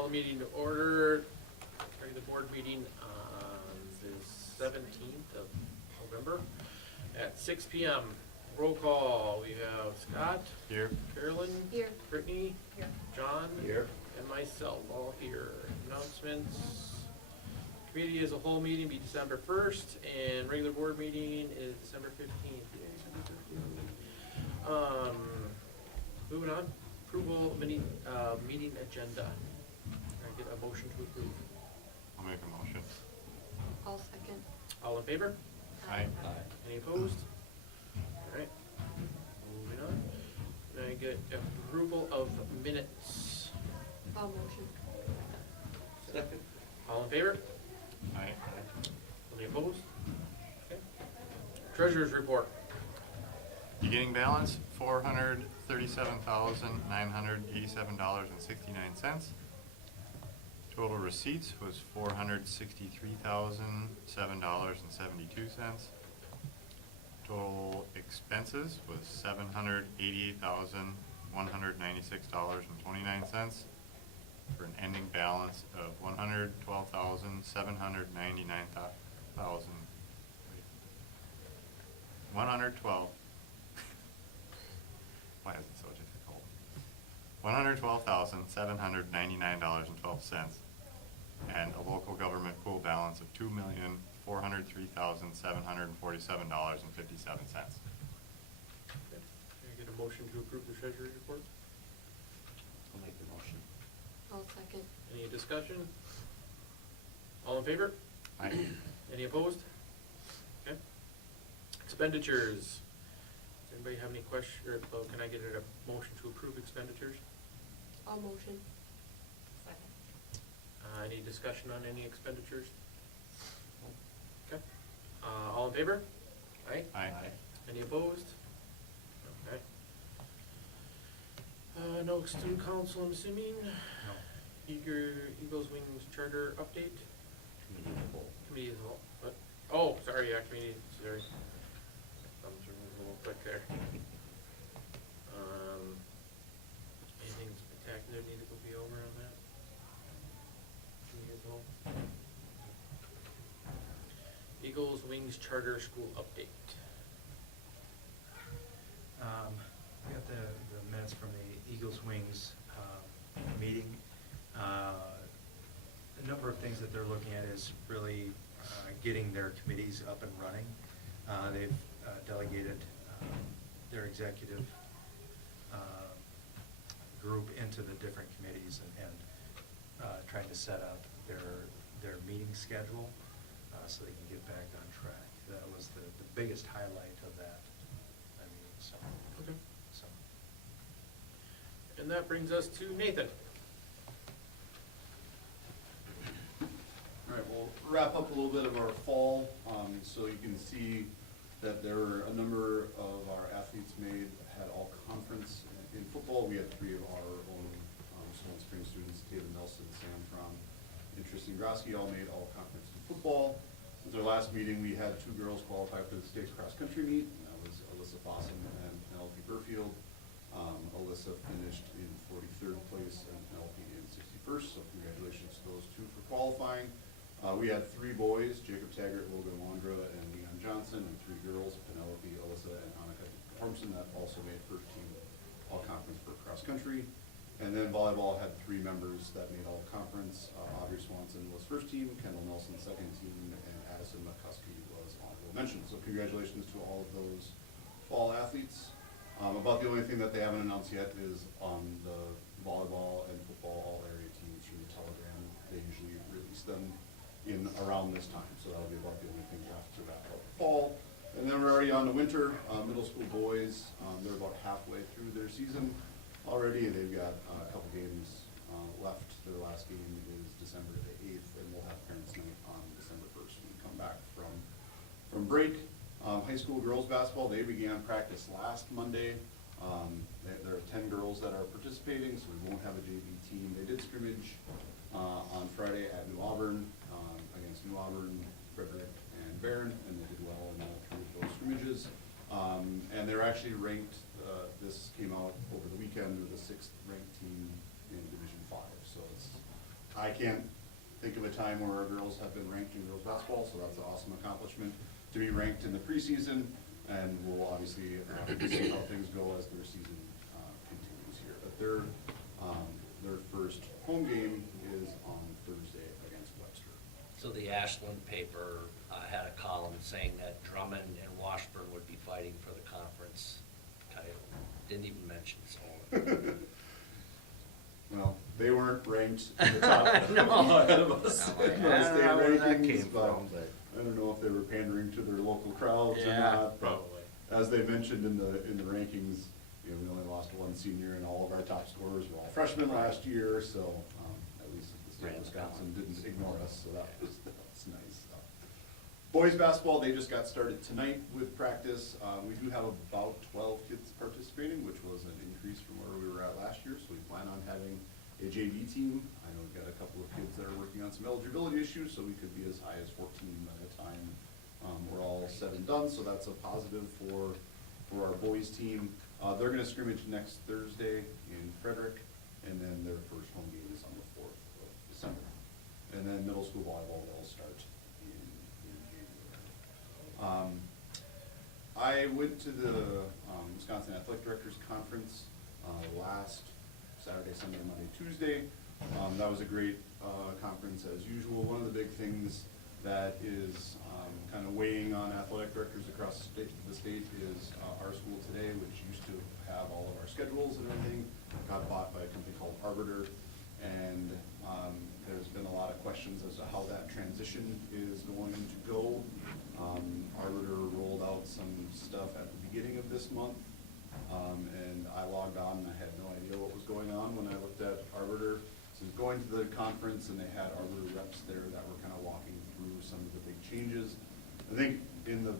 Call the meeting to order. The board meeting on the 17th of November at 6 p.m. Roll call. We have Scott. Here. Carolyn. Here. Brittany. Here. John. Here. And myself, all here. Announcements. Committee as a whole meeting be December 1st, and regular board meeting is December 15th. Moving on. Approval meeting agenda. Can I get a motion to approve? I'll make a motion. I'll second. All in favor? Aye. Any opposed? All right. Moving on. Can I get approval of minutes? I'll motion. Second. All in favor? Aye. Any opposed? Okay. Treasurer's report. Beginning balance, $437,987.69. Total receipts was $463,007.72. Total expenses was $788,196.29, for an ending balance of $112,799,000. Why is it so difficult? $112,799.12, and a local government pool balance of $2,403,747.57. Can I get a motion to approve the treasurer's report? I'll make the motion. I'll second. Any discussion? All in favor? Aye. Any opposed? Okay. Expenditures. Does anybody have any question, or can I get a motion to approve expenditures? I'll motion. Second. Any discussion on any expenditures? Okay. All in favor? Aye? Aye. Any opposed? Okay. No student council, I'm assuming? No. Eagles Wings charter update? Committee of the whole. Committee as a whole. What? Oh, sorry, yeah, committee, sorry. I'm just a little quick there. Anything spectacular need to be over on that? Committee as a whole. Eagles Wings charter school update. We got the minutes from the Eagles Wings meeting. A number of things that they're looking at is really getting their committees up and running. They've delegated their executive group into the different committees and trying to set up their meeting schedule so they can get back on track. That was the biggest highlight of that meeting. So. Okay. So. And that brings us to Nathan. All right, we'll wrap up a little bit of our fall. So you can see that there were a number of our athletes had all conference in football. We had 3 of our own Solon Spring students, Taylor Nelson, Sam Fromm, and Tristan Grosky, all made all conference in football. Since our last meeting, we had 2 girls qualify for the state's cross country meet, and that was Alyssa Fossum and Penelope Burfield. Alyssa finished in 43rd place and Penelope in 61st, so congratulations to those 2 for qualifying. We had 3 boys, Jacob Taggart, Logan Wandra, and Leon Johnson, and 3 girls, Penelope, Alyssa, and Annika Thompson, that also made first team all-conference for cross-country. And then volleyball had 3 members that made all-conference. Audrey Swanson was first team, Kendall Nelson second team, and Addison McCuskey was honorable mention. So congratulations to all of those fall athletes. About the only thing that they haven't announced yet is on the volleyball and football all-area teams from the Telegram. They usually release them in around this time, so that'll be about the only thing left to wrap up fall. And then we're already on to winter. Middle school boys, they're about halfway through their season already. They've got a couple games left. Their last game is December the 8th, and we'll have parents' night on December 1st when we come back from break. High school girls basketball, they began practice last Monday. There are 10 girls that are participating, so we won't have a JV team. They did scrimmage on Friday at New Auburn against New Auburn, Frederick, and Barron, and they did well in all 3 of those scrimmages. And they're actually ranked, this came out over the weekend, they're the 6th ranked team in Division 5. So it's I can't think of a time where our girls have been ranked in girls basketball, so that's an awesome accomplishment to be ranked in the preseason, and we'll obviously see how things go as their season continues here. But their first home game is on Thursday against Webster. So the Ashland paper had a column saying that Drummond and Washburn would be fighting for the conference title. Didn't even mention Solon. Well, they weren't ranked in the top No. ahead of us No, in I our don't state know where that rankings, came but from, but- I don't know if they were pandering to their local crowds or Yeah, not. but probably. As they mentioned in the rankings, you know, we only lost one senior, and all of our top scorers were all freshmen last year, so at least the state of Wisconsin didn't ignore us, so that's nice. Boys basketball, they just got started tonight with practice. We do have about 12 kids participating, which was an increase from where we were at last year, so we plan on having a JV team. I know we've got a couple of kids that are working on some eligibility issues, so we could be as high as 14 by the time we're all said and done, so that's a positive for our boys team. They're gonna scrimmage next Thursday in Frederick, and then their first home game is on the 4th of December. And then middle school volleyball will start in January. I went to the Wisconsin Athletic Directors Conference last Saturday, Sunday, Monday, Tuesday. That was a great conference as usual. One of the big things that is kind of weighing on athletic directors across the state is our school today, which used to have all of our schedules and everything, got bought by a company called Arbiter, and there's been a lot of questions as to how that transition is going to go. Arbiter rolled out some stuff at the beginning of this month, and I logged on and I had no idea what was going on when I looked at Arbiter. So going to the conference, and they had Arbiter reps there that were kind of walking through some of the big changes. I think in the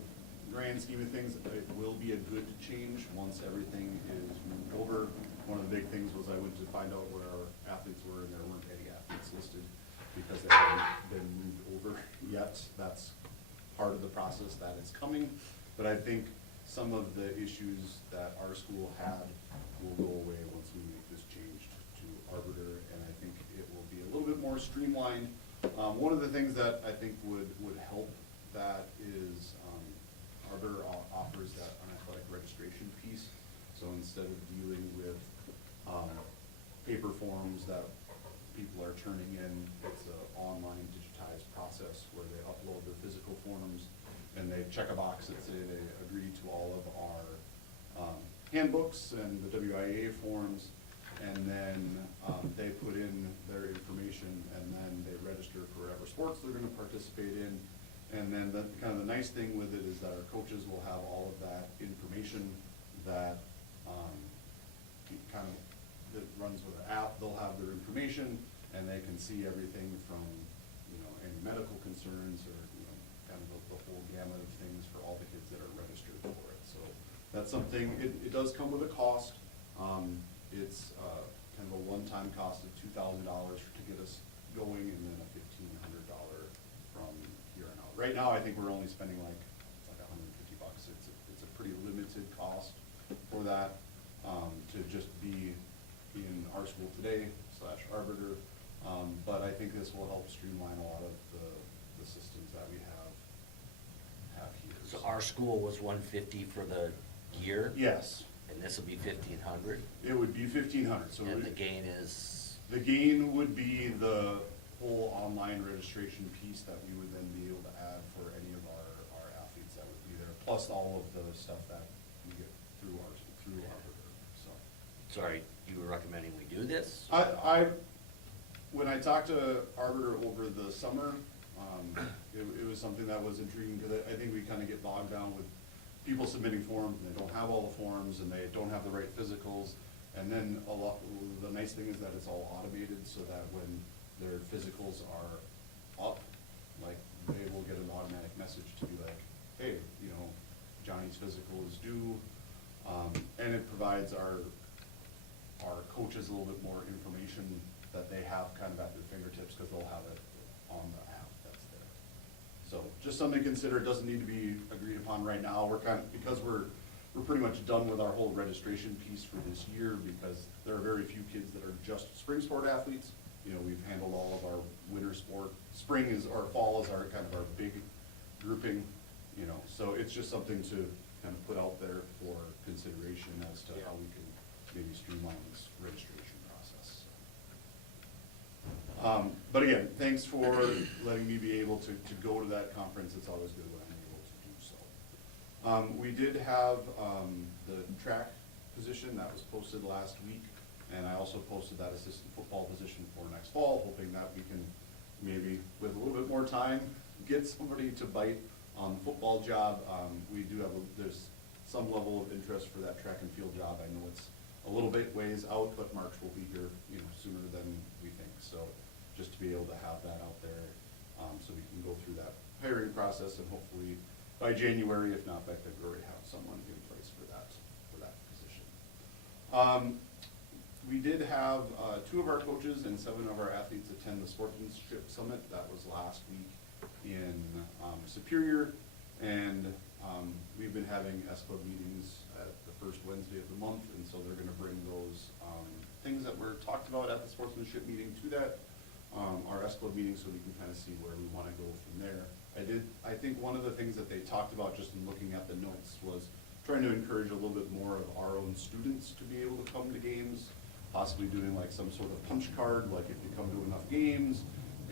grand scheme of things, it will be a good change once everything is moved over. One of the big things was I went to find out where our athletes were, and there weren't any athletes listed because they hadn't been moved over yet. That's part of the process that is coming. But I think some of the issues that our school had will go away once we make this change to Arbiter, and I think it will be a little bit more streamlined. One of the things that I think would help that is Arbiter offers that unathletic registration piece. So instead of dealing with paper forms that people are turning in, it's an online digitized process where they upload their physical forms and they check a box that say they agree to all of our handbooks and the WIA forms, and then they put in their information, and then they register for whatever sports they're gonna participate in. And then the kind of the nice thing with it is that our coaches will have all of that information that kind of, that runs with the app. They'll have their information, and they can see everything from, you know, any medical concerns or, you know, kind of the whole gamut of things for all the kids that are registered for it. So that's something, it does come with a cost. It's kind of a one-time cost of $2,000 to get us going, and then a $1,500 from here on out. Right now, I think we're only spending like $150. It's a pretty limited cost for that, to just be in our school today / Arbiter. But I think this will help streamline a lot of the systems that we have here. So our school was $150 for the year? Yes, And this will be $1,500? it would be $1,500. So And the gain is? the gain would be the whole online registration piece that we would then be able to add for any of our athletes that would be there, plus all of the stuff that we get through Arbiter, so. Sorry, you were recommending we do this? When I talked to Arbiter over the summer, it was something that was intriguing, because I think we kind of get bogged down with people submitting forms, and they don't have all the forms, and they don't have the right physicals. And then the nice thing is that it's all automated, so that when their physicals are up, like, they will get an automatic message to be like, hey, you know, Johnny's physical is due. And it provides our coaches a little bit more information that they have kind of at their fingertips, because they'll have it on the app that's there. So just something to consider. It doesn't need to be agreed upon right now. We're kind of, because we're pretty much done with our whole registration piece for this year, because there are very few kids that are just spring sport athletes. You know, we've handled all of our winter sport. Spring is, or fall is our kind of our big grouping, you know, so it's just something to kind of put out there for consideration as to how we can maybe streamline this registration process. But again, thanks for letting me be able to go to that conference. It's always good when I'm able to do so. We did have the track position that was posted last week, and I also posted that assistant football position for next fall, hoping that we can maybe, with a little bit more time, get somebody to bite on the football job. We do have, there's some level of interest for that track and field job. I know it's a little bit ways out, but March will be here, you know, sooner than we think. So just to be able to have that out there, so we can go through that hiring process and hopefully by January, if not by February, have someone in place for that position. We did have 2 of our coaches and 7 of our athletes attend the Sportsmanship Summit. That was last week in Superior, and we've been having S-Club meetings at the first Wednesday of the month, and so they're gonna bring those things that were talked about at the Sportsmanship meeting to that, our S-Club meeting, so we can kind of see where we wanna go from there. I think one of the things that they talked about just in looking at the notes was trying to encourage a little bit more of our own students to be able to come to games, possibly doing like some sort of punch card, like if you come to enough games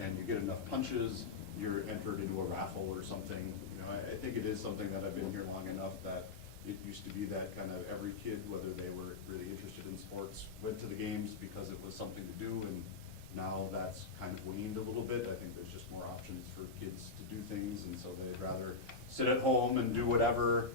and you get enough punches, you're entered into a raffle or something. You know, I think it is something that I've been here long enough that it used to be that kind of every kid, whether they were really interested in sports, went to the games because it was something to do, and now that's kind of waned a little bit. I think there's just more options for kids to do things, and so they'd rather sit at home and do whatever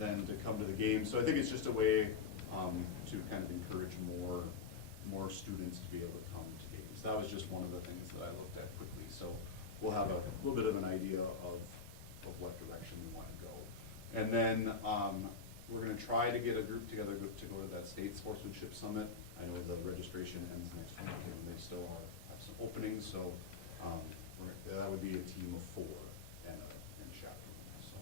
than to come to the game. So I think it's just a way to kind of encourage more students to be able to come to games. That was just one of the things that I looked at quickly. So we'll have a little bit of an idea of what direction we want to go. And then we're going to try to get a group together to go to that state sportsmanship summit. I know the registration ends next week, and they still have some openings, so that would be a team of 4 and a chaperone. So,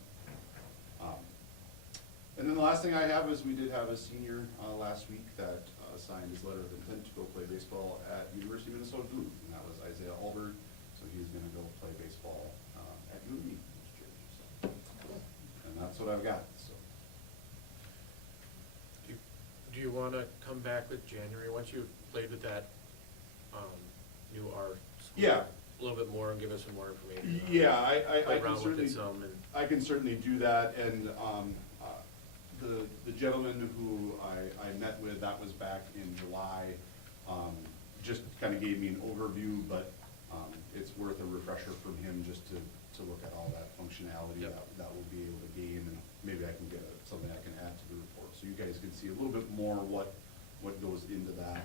and then the last thing I have is we did have a senior last week that signed his letter of intent to go play baseball at University of Minnesota Duluth, and that was Isaiah Albert. So he's going to go play baseball at UME next year. So, and that's what I've got. So. Do you want to come back with January, once you've played with that new art school? Yeah. A little bit more and give us some more information? Yeah, I Play can around with certainly, it some and. I can certainly do that, and the gentleman who I met with, that was back in July, just kind of gave me an overview, but it's worth a refresher from him just to look at all that functionality that we'll be able to gain, and maybe I can get something I can add to the report, so you guys can see a little bit more what goes into that,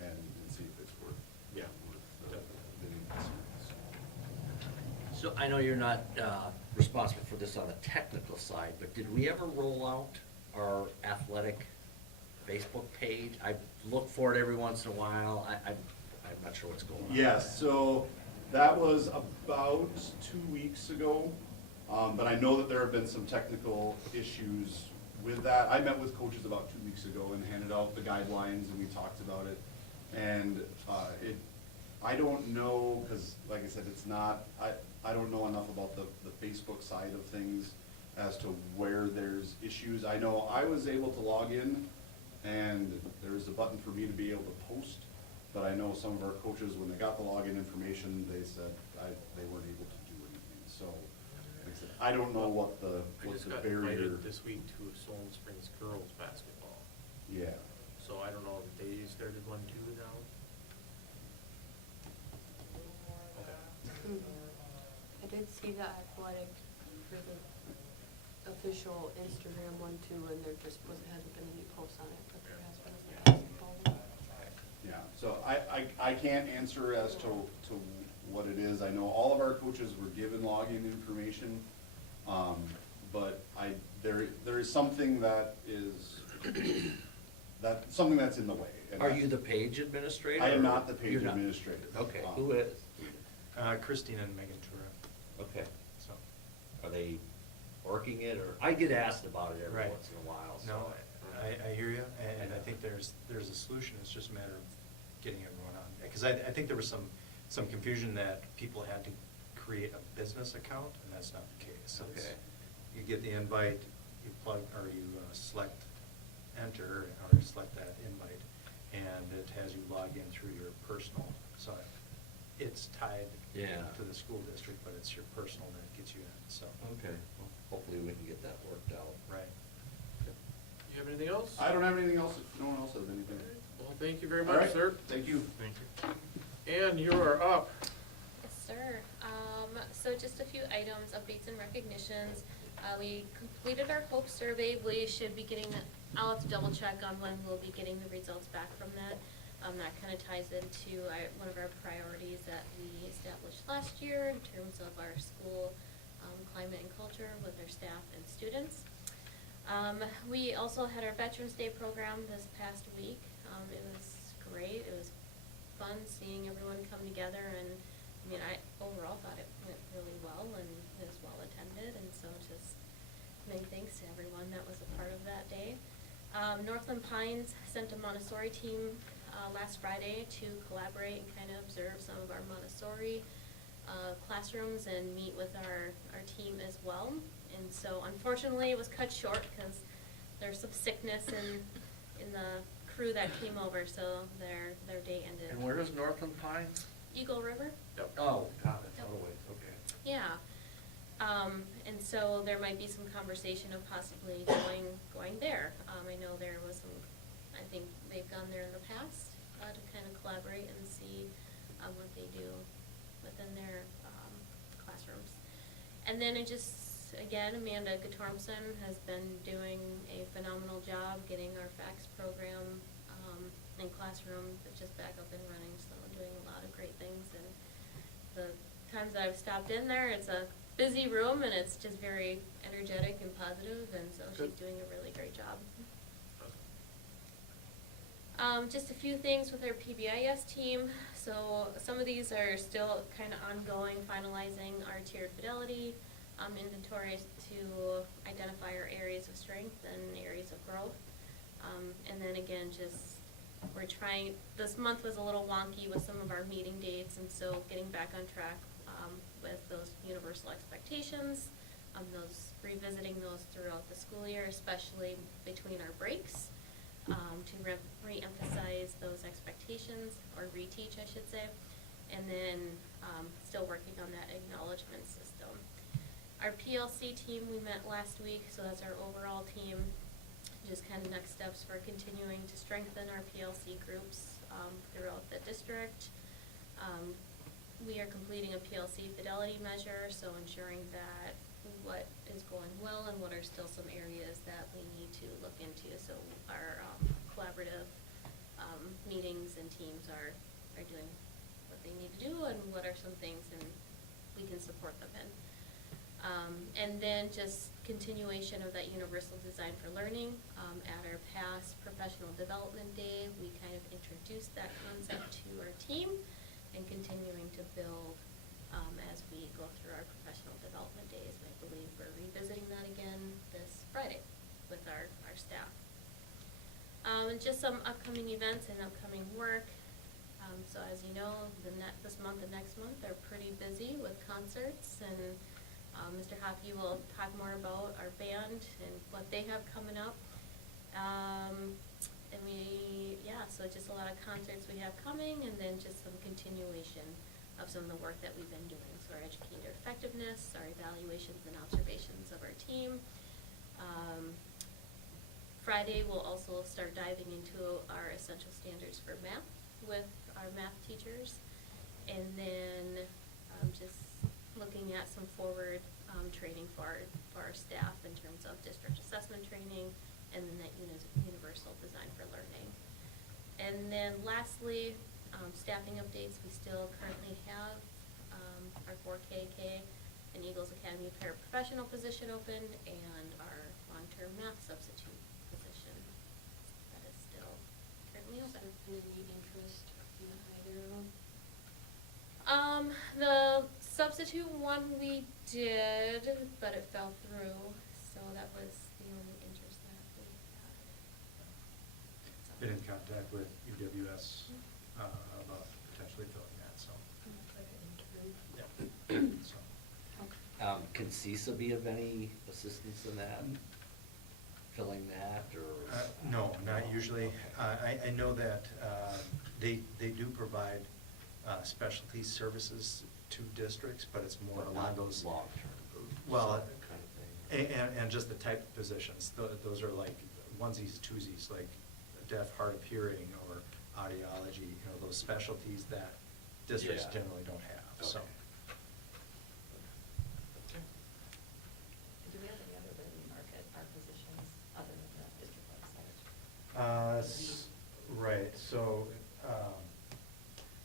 and see if it's worth. Yeah, So I know you're not responsible for this on the technical side, but did we ever roll out our athletic Facebook page? I look for it every once in a while. I'm not sure what's going on. Yes, so that was about 2 weeks ago, but I know that there have been some technical issues with that. I met with coaches about 2 weeks ago and handed out the guidelines, and we talked about it. And I don't know, because like I said, it's not, I don't know enough about the Facebook side of things as to where there's issues. I know I was able to log in, and there's a button for me to be able to post, but I know some of our coaches, when they got the login information, they said they weren't able to do anything. So, like I said, I don't know what the I just got barrier. invited this week to Solon Springs girls basketball, Yeah. so I don't know if they started one too now. Okay. I did see the athletic for the official Instagram one too, and there just hasn't been any posts on it, but there has been on the basketball one. Yeah, so I can't answer as to what it is. I know all of our coaches were given login information, but there is something that is, something that's in the way. And Are you the page administrator? I am or- not the page You're not. administrator. Okay, who is? Christina and Megan Tura, Okay, so. are they working it, or, I get asked about it every Right. once in a while, so. No, I hear you, and I think there's a solution. It's just a matter of getting everyone on. Because I think there was some confusion that people had to create a business account, and that's not the case. It's- Okay. You get the invite, you plug, or you select enter, or select that invite, and it has you log in through your personal, so it's tied Yeah. to the school district, but it's your personal that gets you in, so. Okay, well, hopefully we can get that worked out. Right. You have anything else? I don't have anything else, if no one else has anything. Well, thank you very All much, right, sir. Thank you. Thank you. And you are up. Yes, sir. So just a few items, updates and recognitions. We completed our Hope survey. We should be getting, I'll have to double check on when we'll be getting the results back from that. That kind of ties into one of our priorities that we established last year in terms of our school climate and culture with our staff and students. We also had our Veterans Day program this past week. It was great. It was fun seeing everyone come together, and I mean, I overall thought it went really well and it was well attended, and so just many thanks to everyone that was a part of that day. Northland Pines sent a Montessori team last Friday to collaborate and kind of observe some of our Montessori classrooms and meet with our team as well. And so unfortunately it was cut short because there's some sickness in the crew that came over, so their day ended. And where is Northland Pines? Eagle River? Yep. Oh, got it, Yep. oh, wait, okay. Yeah. And so there might be some conversation of possibly going there. I know there was some, I think they've gone there in the past, to kind of collaborate and see, what they do within their, classrooms. And then it just, again, Amanda Gatormson has been doing a phenomenal job getting our FACS program, in classroom just back up and running, so doing a lot of great things. And the times that I've stopped in there, it's a busy room and it's just very energetic and positive, and so she's Good. doing a really great job. Just a few things with our PBIS team. So some of these are still kind of ongoing, finalizing our tiered fidelity inventories to identify our areas of strength and areas of growth. And then again, just we're trying, this month was a little wonky with some of our meeting dates, and so getting back on track with those universal expectations, revisiting those throughout the school year, especially between our breaks, to re-emphasize those expectations, or reteach, I should say, and then still working on that acknowledgement system. Our PLC team, we met last week, so that's our overall team. Just kind of next steps for continuing to strengthen our PLC groups throughout the district. We are completing a PLC fidelity measure, so ensuring that what is going well and what are still some areas that we need to look into. So our collaborative meetings and teams are doing what they need to do, and what are some things and we can support them in. And then just continuation of that universal design for learning. At our past professional development day, we kind of introduced that concept to our team, and continuing to build as we go through our professional development days. I believe we're revisiting that again this Friday with our staff. And just some upcoming events and upcoming work. So as you know, this month and next month are pretty busy with concerts, and Mr. Hockey will talk more about our band and what they have coming up. And so just a lot of concerts we have coming, and then just some continuation of some of the work that we've been doing. So our educator effectiveness, our evaluations and observations of our team. Friday, we'll also start diving into our essential standards for math with our math teachers. And then just looking at some forward training for our staff in terms of district assessment training, and then that universal design for learning. And then lastly, staffing updates. We still currently have our 4KK and Eagles Academy paraprofessional position open, and our long-term math substitute position that is still currently Is open. there any interest in either of them? The substitute one we did, but it fell through, so that was the only interest that we had. Been in contact with UWS about potentially filling that, so. So, Can CISA be of any assistance in that, filling that, or? No, not usually. I know that they do provide specialty services to districts, but it's more But along not those. long-term, Well, kind of thing. and just the type of positions. Those are like onesies, twosies, like deaf, hard of hearing, or audiology, those specialties that districts Yeah. generally don't have, so. Okay. Do we have any other way we market our positions other than the district website? Right, so,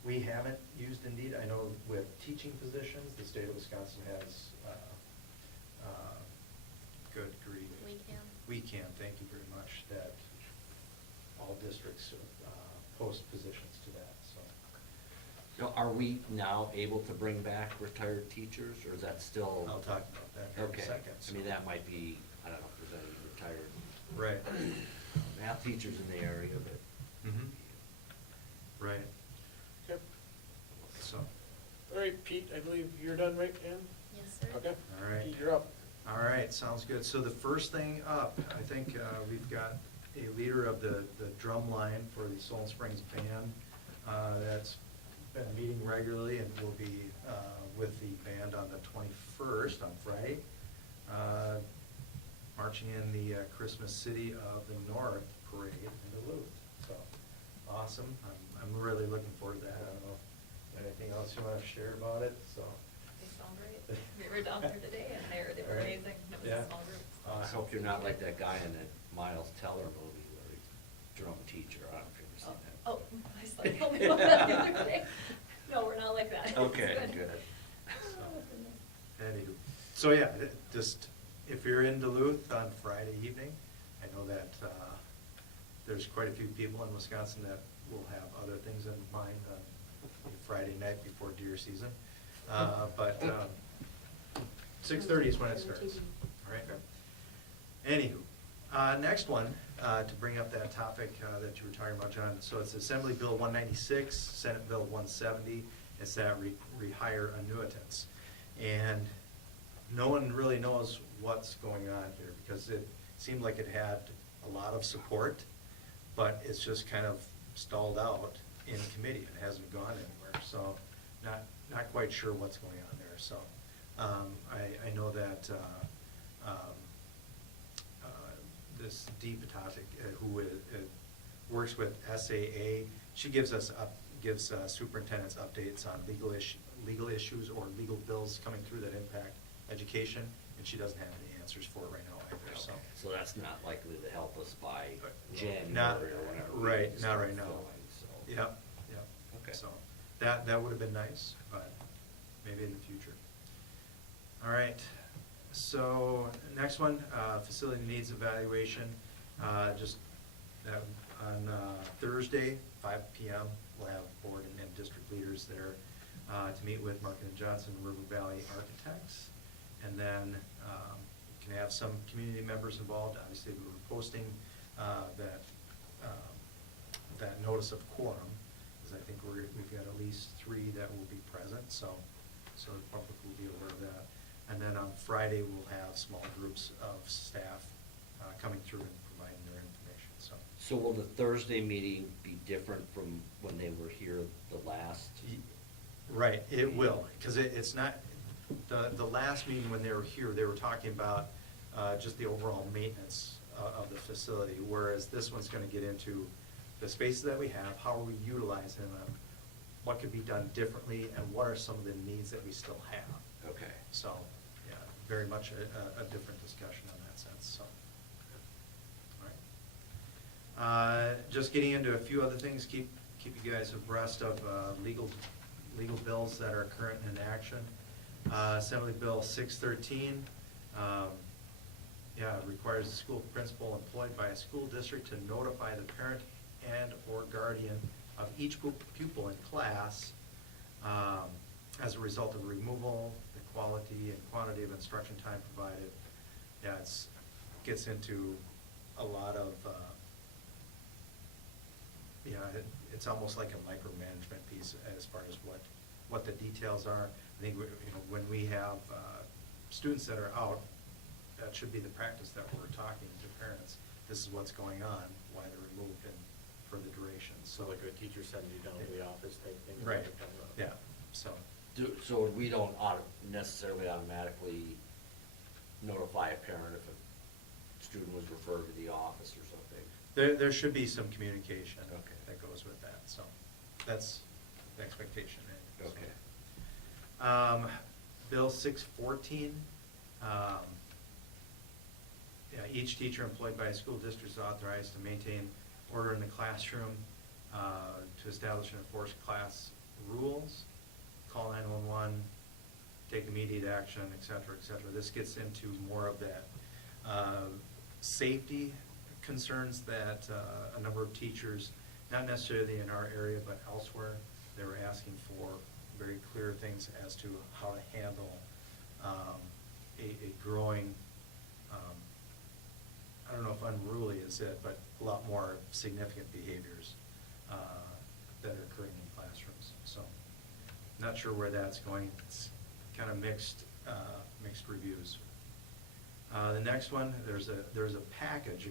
we haven't used Indeed. I know with teaching positions, the state of Wisconsin has, good grief. We can, thank you very much, that all districts, post positions to that, so. Now, are we now able to bring back retired teachers, or is that still? I'll talk about that here in a Okay, second. I mean, that might be, I don't know if there's any retired Right. math teachers in the area, but. Mm-hmm. Right, Okay. so, All right, Pete, I believe you're done, right, Ann? Yes, sir. Okay. all right. Pete, you're up. All right, sounds good. So the first thing up, I think we've got a leader of the drum line for the Solon Springs band that's been meeting regularly and will be with the band on the 21st, on Friday, marching in the Christmas City of the North parade in Duluth. So, awesome. I'm really looking forward to that. I don't know if anything else you want to share about it, so. They sound great. We were down there today and they were amazing. It was Yeah. a small group. I hope you're not like that guy in that Miles Teller movie where he's drum teacher. I don't know if you've ever seen that. Oh, my son told me about that the other day. No, we're not like that. It's Okay, good. Anywho, so yeah, just, if you're in Duluth on Friday evening, I know that there's quite a few people in Wisconsin that will have other things in mind on Friday night before deer season. But 6:30 is when it starts, all right? Anywho, next one, to bring up that topic that you were talking about, John, so it's Assembly Bill 196, Senate Bill 170, it's that rehire annuitants. And no one really knows what's going on here, because it seemed like it had a lot of support, but it's just kind of stalled out in committee, it hasn't gone anywhere, so not quite sure what's going on there, so. I know that this Dee Patotic, who works with SAA, she gives superintendents updates on legal issues or legal bills coming through that impact education, and she doesn't have any answers for it right now either, so. So that's not likely to help us by January Not- or whenever. right, we not start right now. filling, so. Yep. Okay. So, that would have been nice, but maybe in the future. All right, so, next one, facility needs evaluation, just on Thursday, 5 PM, we'll have board and district leaders there to meet with Markin and Johnson, River Valley Architects. And then can have some community members involved. Obviously, we were posting that notice of quorum, because I think we've got at least 3 that will be present, so the public will be aware of that. And then on Friday, we'll have small groups of staff coming through and providing their information, so. So will the Thursday meeting be different from when they were here the last? Right, it will, because it's not, the last meeting when they were here, they were talking about just the overall maintenance of the facility, whereas this one's gonna get into the spaces that we have, how are we utilizing them, what could be done differently, and what are some of the needs that we still have. Okay. So, yeah, very much a different discussion in that sense, so. All right. Just getting into a few other things, keep you guys abreast of legal bills that are current in action. Assembly Bill 613, requires a school principal employed by a school district to notify the parent and/or guardian of each pupil in class as a result of removal, the quality and quantity of instruction time provided. Yeah, gets into a lot of, it's almost like a micromanagement piece as far as what the details are. I think, when we have students that are out, that should be the practice that we're talking to parents. This is what's going on, why they're removed, and for the duration, So like a teacher sending you down to the office type thing? is what Right, you're talking about? yeah, so, So we don't necessarily automatically notify a parent if a student was referred to the office or something? there should be some communication Okay. that goes with that, so that's the expectation. Right? So, Okay. Bill 614, each teacher employed by a school district is authorized to maintain order in the classroom, to establish and enforce class rules, call 911, take immediate action, et cetera, et cetera. This gets into more of that safety concerns that a number of teachers, not necessarily in our area, but elsewhere, they were asking for very clear things as to how to handle a growing, I don't know if unruly is it, but a lot more significant behaviors that are occurring in classrooms. So, not sure where that's going. It's kind of mixed reviews. The next one, there's a package, a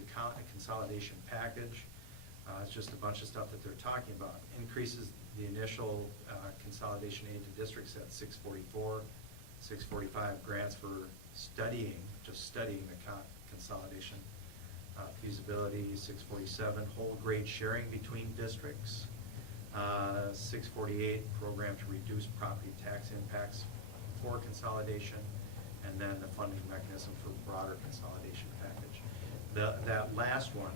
consolidation package. It's just a bunch of stuff that they're talking about. Increases the initial consolidation aid to districts at 644, 645 grants for studying, just studying the consolidation feasibility, 647 whole grade sharing between districts, 648 program to reduce property tax impacts for consolidation, and then the funding mechanism for broader consolidation package. That last one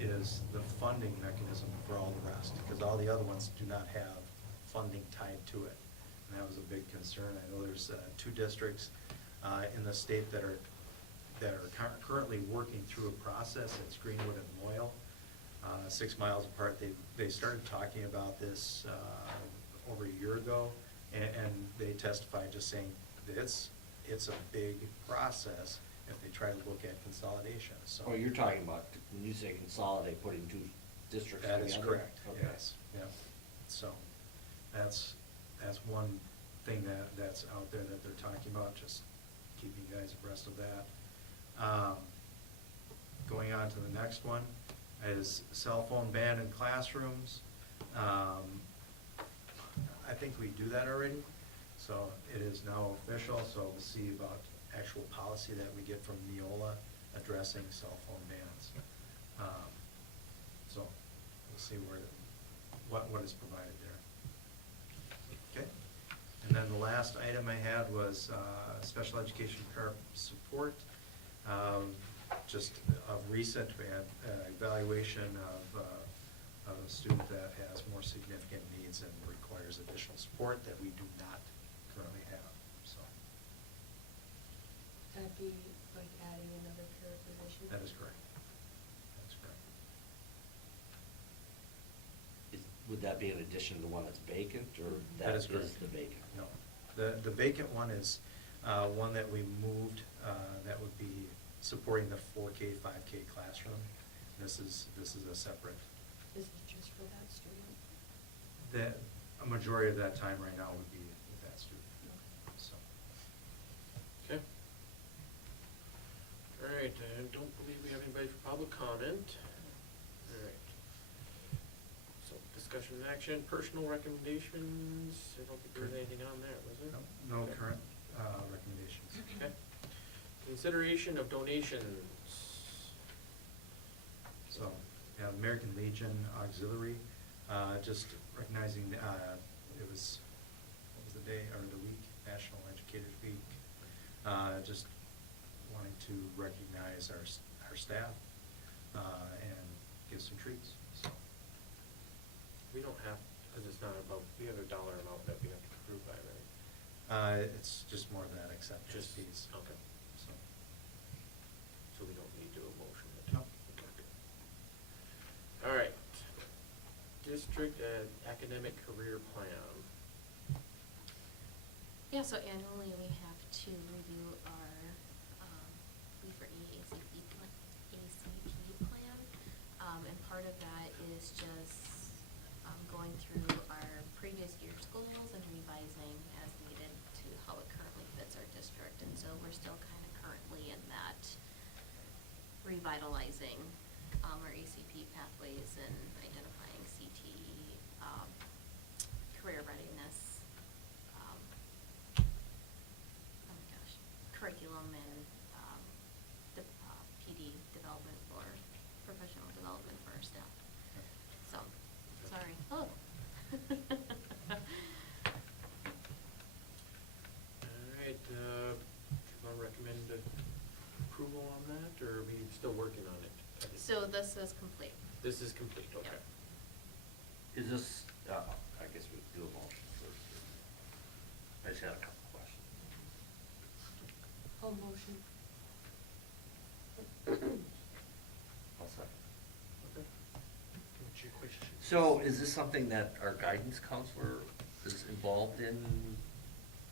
is the funding mechanism for all the rest, because all the other ones do not have funding tied to it. And that was a big concern. I know there's 2 districts in the state that are currently working through a process. It's Greenwood and Loyal, 6 miles apart. They started talking about this over a year ago, and they testified just saying that it's a big process if they try to look at consolidation. So Oh, you're talking about, when you say consolidate, putting 2 districts together? that is correct. Okay. Yes. Yeah. So that's one thing that's out there that they're talking about. Just keeping you guys abreast of that. Going on to the next one is cell phone ban in classrooms. I think we do that already, so it is now official, so we'll see about actual policy that we get from Neola addressing cell phone bans. So we'll see what is provided there. Okay, and then the last item I had was special education para support. Just of recent, we had evaluation of a student that has more significant needs and requires additional support that we do not currently have, so. That'd be like adding another pair of positions? That is correct. That's correct. Would that be in addition to the one that's vacant, or That that is correct. is the vacant? No. The vacant one is one that we moved, that would be supporting the 4K, 5K classroom. This is a separate. Is it just for that student? A majority of that time right now would be with that student, so. Okay. All right, I don't believe we have anybody for public comment. All right. So discussion and action, personal recommendations, I don't think there was anything on there, was there? No Okay. current recommendations. Okay. Consideration of donations. So, yeah, American Legion Auxiliary, just recognizing, it was, what was the day, or the week, National Educators Week. Just wanting to recognize our staff, and give some treats, so. We don't have, because it's not about, we have a dollar amount that we have to approve by, right? It's just more of that acceptance Just, piece, okay, so. so we don't need to do a motion. No. Okay. All right. District academic career plan. Yeah, so annually we have to review our, ACT plan. And part of that is just, going goals and revising as needed to how it currently fits our district. And so we're still kind of currently in that revitalizing our ACP pathways and identifying CTE, career readiness, oh my gosh, curriculum and PD development for professional development for our staff. So, sorry. Oh. All right, do you want to recommend approval on that, or are we still working on it? So this is complete. This is complete, okay. Yep. Is this, I guess we do a motion first. I just had a couple questions. Oh, motion. I'll second. Okay. What's your question? So is this something that our guidance counselor is involved in?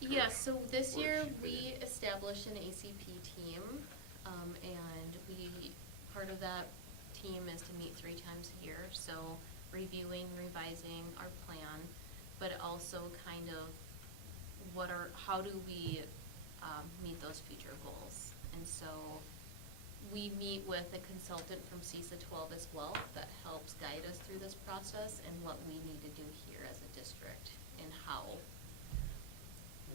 Yes, so this Or year she we established an ACP team, and part of that team is to meet 3 times a year, so reviewing, revising our plan, but also kind of how do we meet those future goals? And so we meet with a consultant from CISA 12 as well that helps guide us through this process and what we need to do here as a district and how.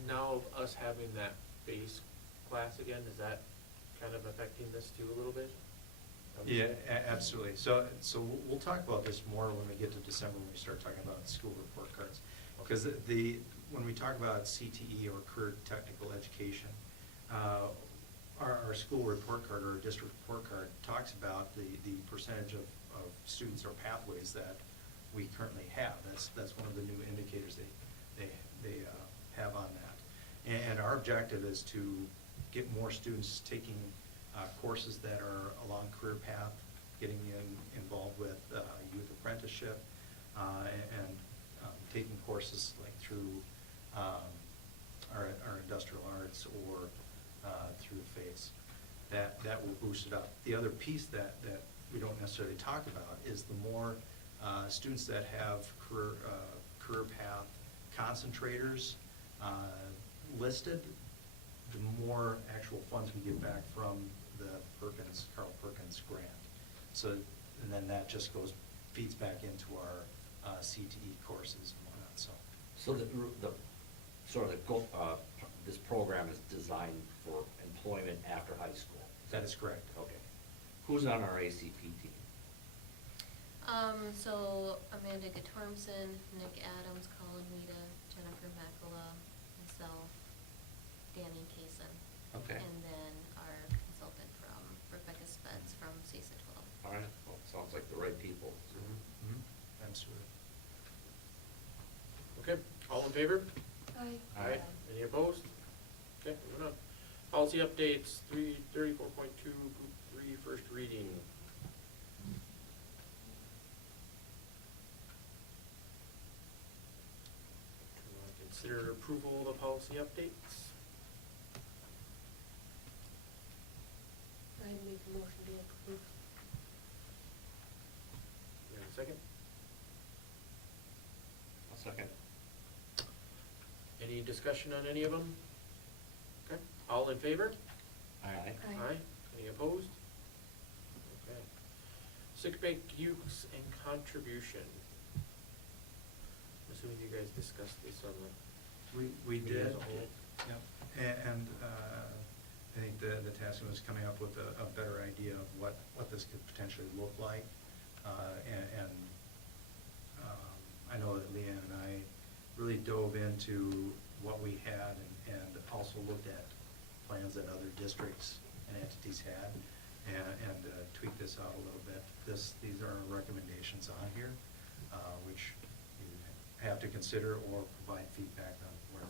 Now, us having that base class again, is that kind of affecting this too a little bit? Yeah, absolutely. So we'll talk about this more when we get to December, when we start talking about school report cards. Because when we talk about CTE or career technical education, our school report card or our district report card talks about the percentage of students or pathways that we currently have. That's one of the new indicators they have on that. And our objective is to get more students taking courses that are along career path, getting involved with youth apprenticeship, and taking courses like through our industrial arts or through FACE. That will boost it up. The other piece that we don't necessarily talk about is the more students that have career path concentrators listed, the more actual funds we get back from the Carl Perkins grant. So, and then that just feeds back into our CTE courses and whatnot, so. So this program is designed for employment after high school? That is correct. Okay. Who's on our ACP team? So Amanda Gatormson, Nick Adams, Colin Weeda, Jennifer Makala, myself, Danny Kaysen. Okay. And then our consultant from Rebecca Spence from CISA 12. All right, well, sounds like the right people. Absolutely. Okay, all in favor? Aye. Aye. Any opposed? Okay, moving on. Policy updates, 34.2, Group 3, first reading. Consider approval of the policy updates. I make a motion to approve. You have a second? I'll second. Any discussion on any of them? Okay, all in favor? Aye. Aye. Any opposed? Okay. Sick bank use and contribution. I'm assuming you guys discussed this on the. We meeting did. as a whole. Yep. And I think the task was coming up with a better idea of what this could potentially look like. I know that Leanne and I really dove into what we had and also looked at plans that other districts and entities had and tweaked this out a little bit. These are our recommendations on here, which you have to consider or provide feedback on where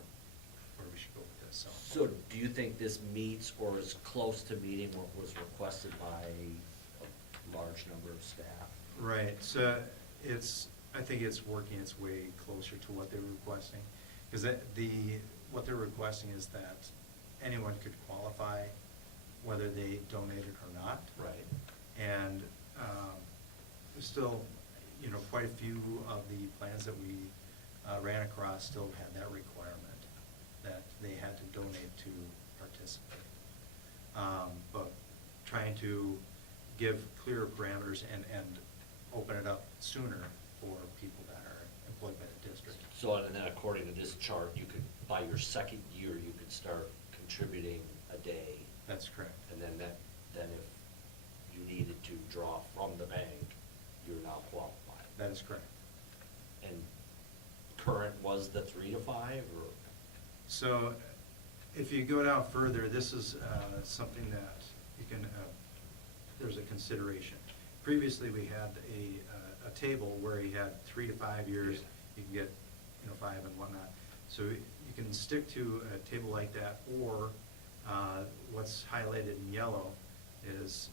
we should go with this, So do you think this meets or is close to meeting what was requested by a large number of staff? Right, so I think it's working its way closer to what they're requesting. Because what they're requesting is that anyone could qualify whether they donated or not. Right. And there's still, quite a few of the plans that we ran across still had that requirement that they had to donate to participate. But trying to give clearer parameters and open it up sooner for people that are employed by the district. So, and then according to this chart, you could, by your second year, you could start contributing a day. That's correct. And then then if you needed to draw from the bank, you're now qualified. That is correct. And current was the 3 to 5, or? So if you go down further, this is something that you can, there's a consideration. Previously, we had a table where you had 3 to 5 years, you can get, 5 and whatnot. So you can stick to a table like that, or what's highlighted in yellow is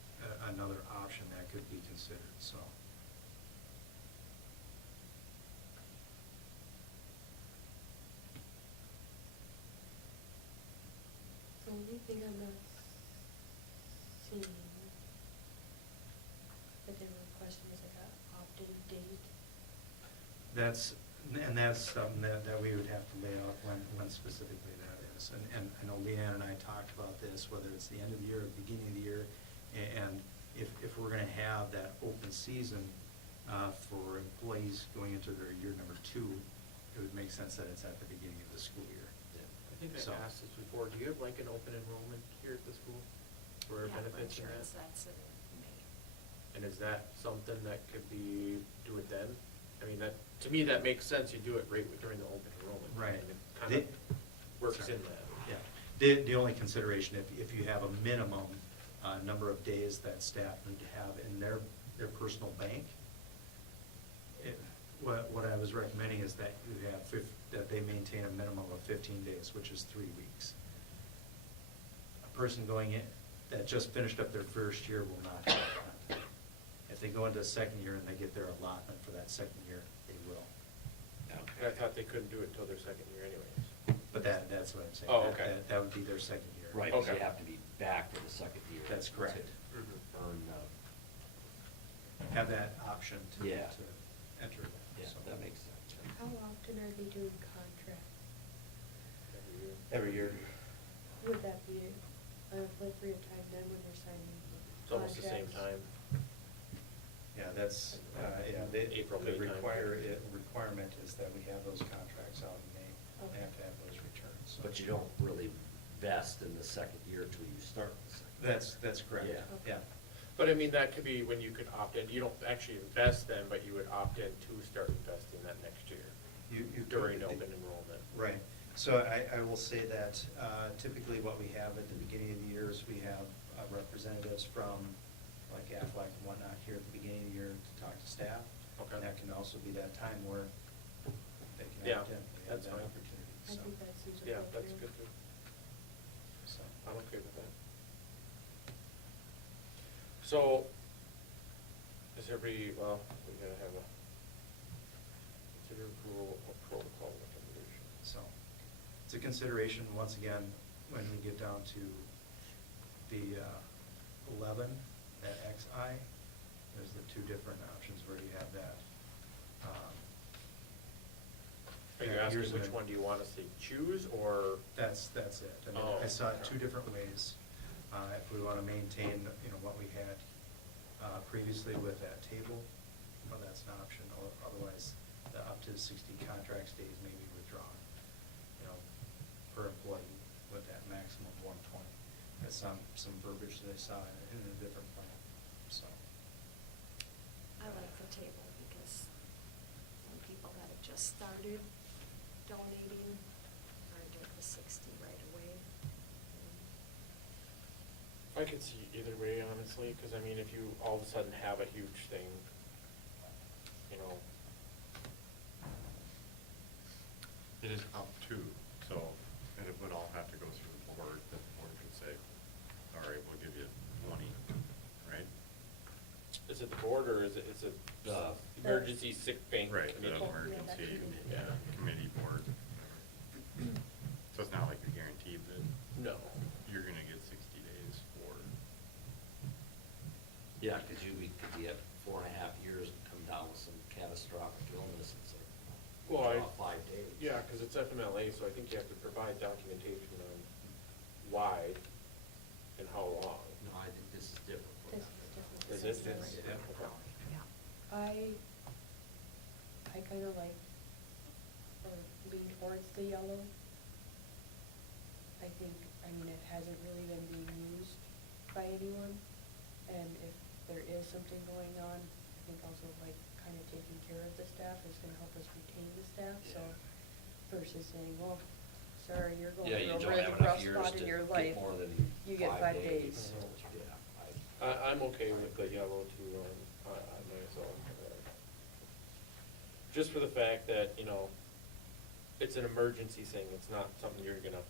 another option that could be considered, so. The only thing I'm not seeing that they were requesting is like a opt-in date. That's something that we would have to lay out when specifically that is. And I know Leanne and I talked about this, whether it's the end of the year or beginning of the year. And if we're gonna have that open season for employees going into their year number 2, it would make sense that it's at the beginning of the school year. I think So- I asked this before, do you have like an open enrollment here at the school for Yeah, for benefits and insurance, that? that's in May. And is that something that could be, do it then? I mean, that, to me, that makes sense, you do it right during the open enrollment. Right. And it kind of works Sorry. in that. Yeah, the only consideration, if you have a minimum number of days that staff need to have in their personal bank, what I was recommending is that you have, that they maintain a minimum of 15 days, which is 3 weeks. A person going in, that just finished up their first year will not have that. If they go into a second year and they get their allotment for that second year, they will. I thought they couldn't do it until their second year anyways. But that's what I'm saying. Oh, okay. That would be their second year. Right, because you Okay. have to be back for the second year. That's correct. To Mhm. earn, Have that option to Yeah. enter that. yeah, so. that makes sense. How often are they doing contracts? Every year. Every year. Would that be an appropriate time then when they're signing It's almost the same contracts? time. Yeah, that's, April, the May time. requirement is that we have those contracts out in May. They Okay. have to have those returned, so. But you don't really vest in the second year till you start the second. That's correct. Yeah. Yeah. But I mean, that could be when you could opt in, you don't actually invest then, but you would opt in to start investing that next year You during open enrollment. Right. So I will say that typically what we have at the beginning of the year is we have representatives from like Aflac and whatnot here at the beginning of the year to talk to staff. Okay. And that can also be that time where they can Yeah, opt in. We have that's that fine. opportunity, I so. think that seems Yeah, appropriate. that's good too. So. I'm okay with that. So, is everybody, well, we gotta have a consider approval of protocol recommendation. So, it's a consideration, once again, when we get down to the 11, that XI, there's the 2 different options where you have that. Are you that asking here's which an- one do you want us to choose, or? That's it. I mean, Oh, I saw it okay. 2 different ways. If we want to maintain, what we had previously with that table, well, that's an option. Otherwise, the up to 60 contracts days may be withdrawn, per employee with that maximum of 120. That's some verbiage that I saw in a different plan, so. I like the table because some people that have just started donating are get the 60 right away. I could see either way, honestly, because I mean, if you all of a sudden have a huge thing, It is up to, so it would all have to go through the board, that the board could say, all right, we'll give you 20, right? is it the board or is it The- emergency sick bank Right, the committee? emergency Yeah. committee board. So it's not like you're guaranteed that No. you're gonna get 60 days for, Yeah, because you could be at 4.5 years and come down with some catastrophic illness and say, Well, draw 5 days. Yeah, cause it's FMLA, so I think you have to provide documentation on why and how long. No, I think this is different. from This that. is different. Is it? Yes, Okay. I kinda like, or lean towards the yellow. I think, I mean, it hasn't really been being used by anyone, and if there is something going on, I think also like kinda taking care of the staff is gonna help us retain the staff, so versus saying, well, sorry, you're going Yeah, you through a don't really have enough rough years spot to in your get life. more than You get 5 days. Yeah, I'm okay with the yellow too, on myself. Just for the fact that, you know, it's an emergency thing, it's not something you're gonna,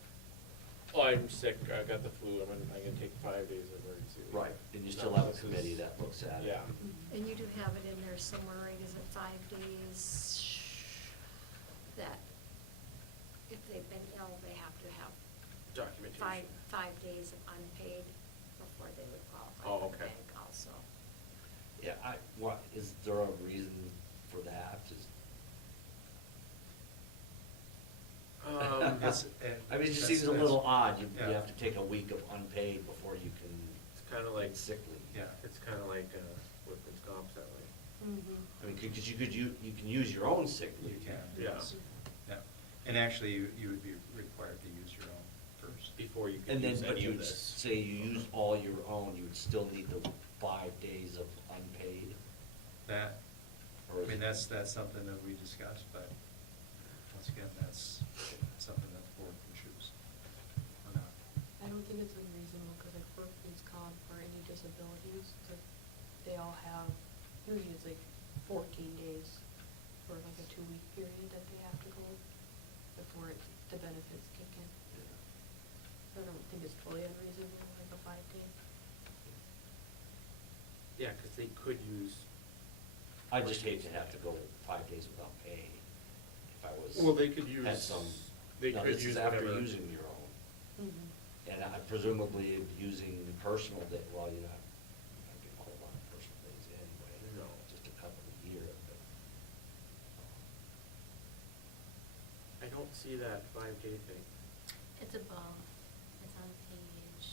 oh, I'm sick, I got the flu, I'm gonna take 5 days of emergency leave. Right, and you No, still have a this is- committee that looks at it. Yeah. And you do have it in there somewhere, right, is it 5 days that if they've been ill, they have to have Documentation. five days of unpaid before they would Oh, qualify for the okay. bank also. Yeah, is there a reason for that? It's- I mean, it just that's- seems a little odd, you yeah. have to take a week of unpaid before you can It's kinda like, get sick leave. Yeah. it's kinda like, workman's comp's that way. Mhm. I mean, because you can use your own sick You leave. can, Yeah. yes. Yeah, and actually, you would be required to use your own first. Before you can And then, use but any you of would this. say you use all your own, you would still need the 5 days of unpaid? That, Or I is mean, it- that's something that we discussed, but once again, that's something that the board can choose or not. I don't think it's unreasonable, cause like workman's comp or any disabilities, like, they all have, usually it's like 14 days for like a 2-week period that they have to go before the benefits kick in. So I don't think it's totally unreasonable, like a 5-day. Yeah, cause they could use. I just hate to have to go 5 days without pay if I was. Well, they could use. Had some, They no, could this use is after whatever. using your own. Mm-hmm. And I presumably using the personal day, well, you're not getting a whole lot of personal days anyway. No. Just a couple a year, but. I don't see that 5-day thing. It's above, it's on page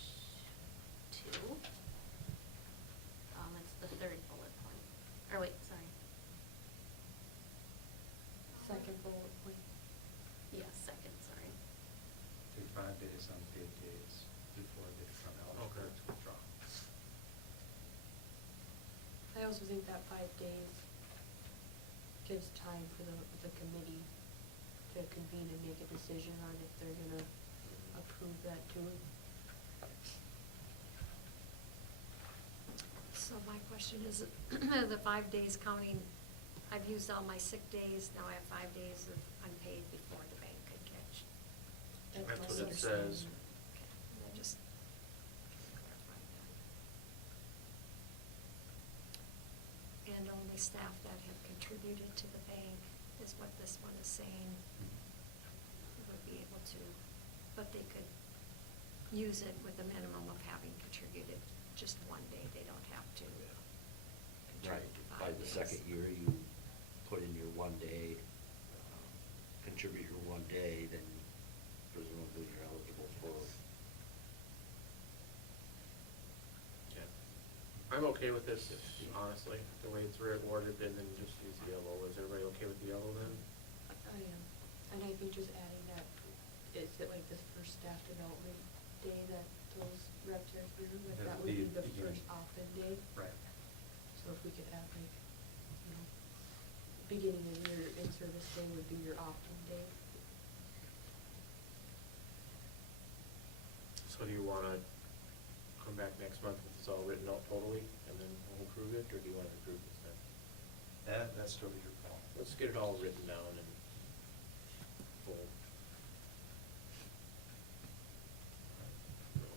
2. It's the 3rd bullet point, or wait, sorry, Second bullet point. yeah, 2nd, sorry. Take 5 days unpaid days before they become eligible Okay. to withdraw. I also think that 5 days gives time for the committee to convene and make a decision on if they're gonna approve that too. So my question is, the 5 days counting, I've used all my sick days, now I have 5 days of unpaid before the bank could catch. That's my what it understanding. says. Okay, and then just clarify that. And only staff that have contributed to the bank is what this one is saying, would be able to, but they could use it with a minimum of having contributed just 1 day, they don't have to Right, contribute 5 by days. the second year, you put in your 1 day, contribute your 1 day, then presumably you're eligible for. Yeah. I'm okay with this, honestly, the way it's worded, and then just use the yellow. Is everybody okay with the yellow then? I am, and I think just adding that, is it like this first staff development day that those reps are here, like that would be the beginning. first opt-in day? Right. So if we could add like, you know, beginning of your in-service day would be your opt-in day. So do you wanna come back next month with this all written out totally, and then we'll approve it, or do you wanna approve this then? That's totally your call. Let's get it all written down and we'll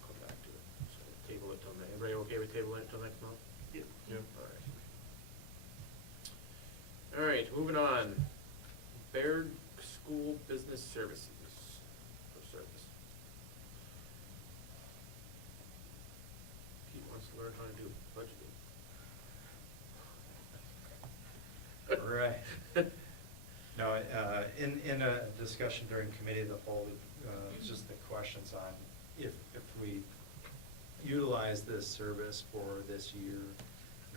come back to it. So table it till next, everybody okay with tabling it till next month? Yep. Yep. All right, moving on. Baird School Business Services, for service. Pete wants to learn how to do budgeting. Right. No, in a discussion during committee of the whole, just the questions on if we utilize this service for this year,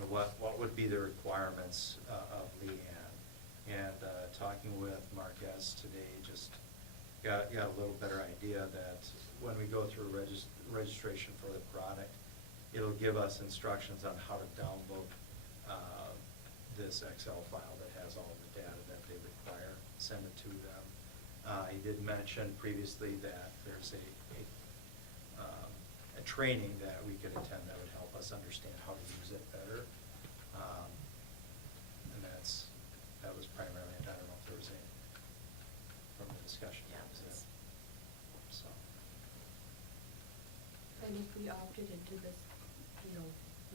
what would be the requirements of Leanne? And talking with Marquez today, just got a little better idea that when we go through registration for the product, it'll give us instructions on how to download this Excel file that has all the data that they require, send it to them. He did mention previously that there's a training that we could attend that would help us understand how to use it better. And that was primarily, and I don't know if there was any from the discussion. Yeah, that was it. So. And if we opted into this,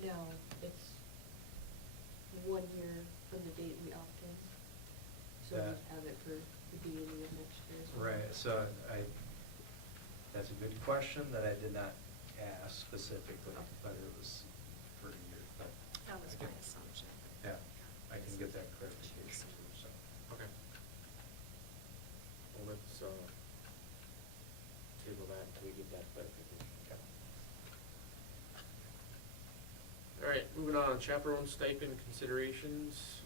now, it's 1 year from the date we opt in. So That- we'd have it for the beginning of next year as well. Right, so that's a good question that I did not ask specifically, but it was for a year, but. That was I my can- assumption. Yeah, I can get that clarification too, so. Okay. Well, let's, table that until we get that clarification. All right, moving on, chaperone stipend considerations.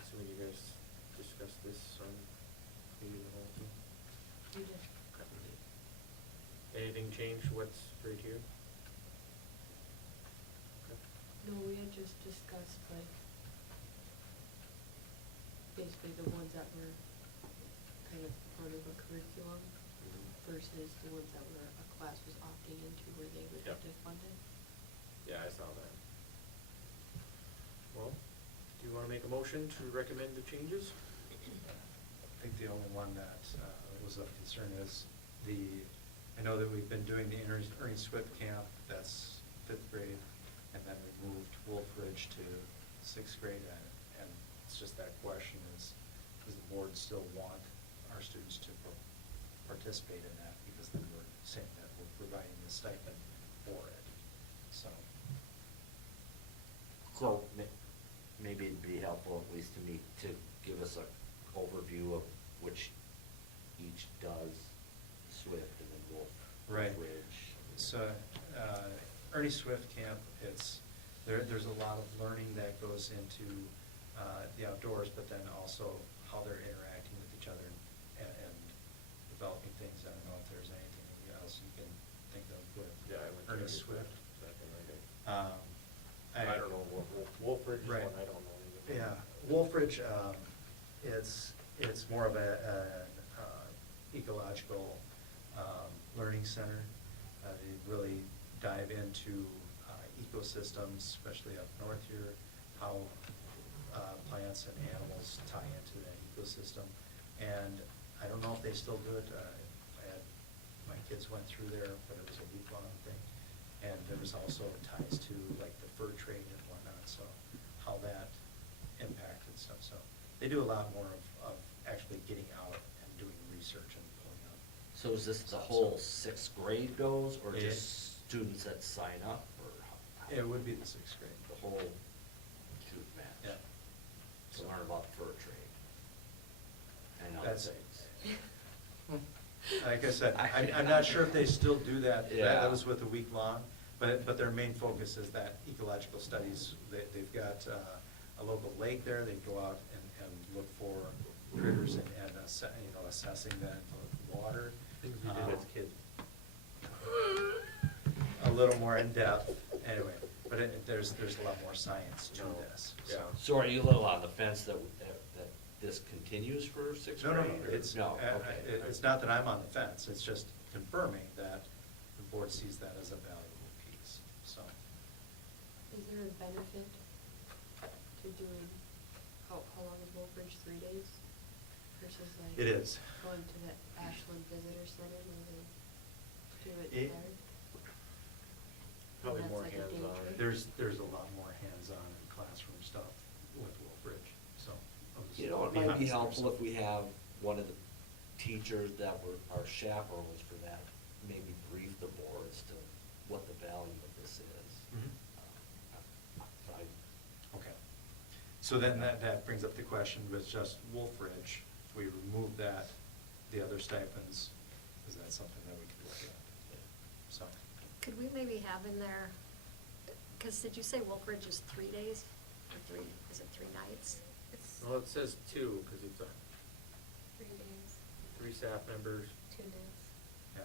Assuming you guys discussed this on maybe the whole team. We did. Anything changed, what's right here? Okay. No, we had just discussed basically the ones that were kind of part of a curriculum versus the ones that were a class was opting into where they would have Yep. to fund it. Yeah, I saw that. Well, do you wanna make a motion to recommend the changes? I think the only one that was of concern is I know that we've been doing the Ernie Swift camp, that's 5th grade, and then we moved Wolfridge to 6th grade, and it's just that question is, does the board still want our students to participate in that? Because then we're saying that we're providing the stipend for it, so. So maybe it'd be helpful, at least to me, to give us a overview of which each does, Swift and then Wolf. Right. Ridge. So, Ernie Swift Camp, there's a lot of learning that goes into the outdoors, but then also how they're interacting with each other and developing things. I don't know if there's anything else you can think of with Yeah, I went Ernie through Swift. that one, I did. I I don't know, Wolfridge is Right. one I don't know either. Yeah, Wolfridge, it's more of a ecological learning center. They really dive into ecosystems, especially up north here, how plants and animals tie into that ecosystem. And I don't know if they still do it. My kids went through there, but it was a week-long thing. And there was also ties to like the fur trade and whatnot, so how that impacted stuff. So they do a lot more of actually getting out and doing research and pulling up. So is this the So- whole 6th grade goes, or Yeah. just students that sign up, or how? It would be the 6th grade. The whole troop match? Yeah. To learn about the fur trade and other That's- things. Like I said, I'm not sure if they still do that. Yeah. That was with a week long, but their main focus is that ecological studies. They've got a local lake there. They go out and look for critters and assessing that water. Things we did as kids. A little more in depth, anyway, but there's a lot more science to No. this, Yeah. so. So are you a little on the fence that this continues for 6th No, grade? or- it's, No, okay. it's not that I'm on the fence, it's just confirming that the board sees that as a valuable piece, so. Is there a benefit to doing, how long is Wolfridge, 3 days? Versus like. It is. Going to the Ashland Visitor Center where they do it It- there? Probably And more that's like a day hands-on. trip? There's a lot more hands-on and classroom stuff with Wolfridge, so. I'll just You know, it be might be honest there, helpful so. if we have one of the teachers that were our chaperones for that, maybe brief the board as to what the value of this is. Mhm. I So then that brings up the question, with just Wolf Ridge, if we remove that, the other stipends, is that something that we could look at? So, Could we maybe have in there, because did you say Wolf Ridge is 3 days? Or is it 3 nights? It's Well, it says 2, because it's 3 days, 3 staff members. 2 days. yeah,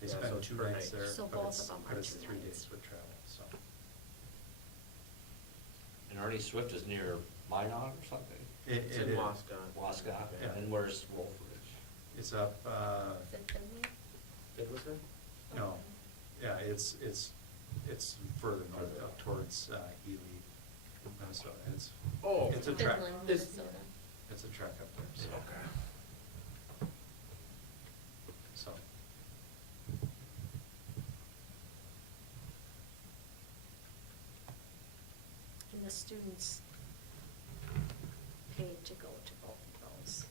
they Yeah, so spend it's 2 per nights night. there. So but both it's- of them but are it's 2 3 nights. days with travel, so. And Ernie Swift is near Minot or something? It's in Wascot. Wascot, Yeah. and where's Wolf Ridge? It's up, Is it Finley? It was there? no, yeah, it's further north, up towards Ely, Minnesota. Oh. It's a trek. Finland, Is- Minnesota. It's a trek up there, so. So. And the students paid to go to both of those.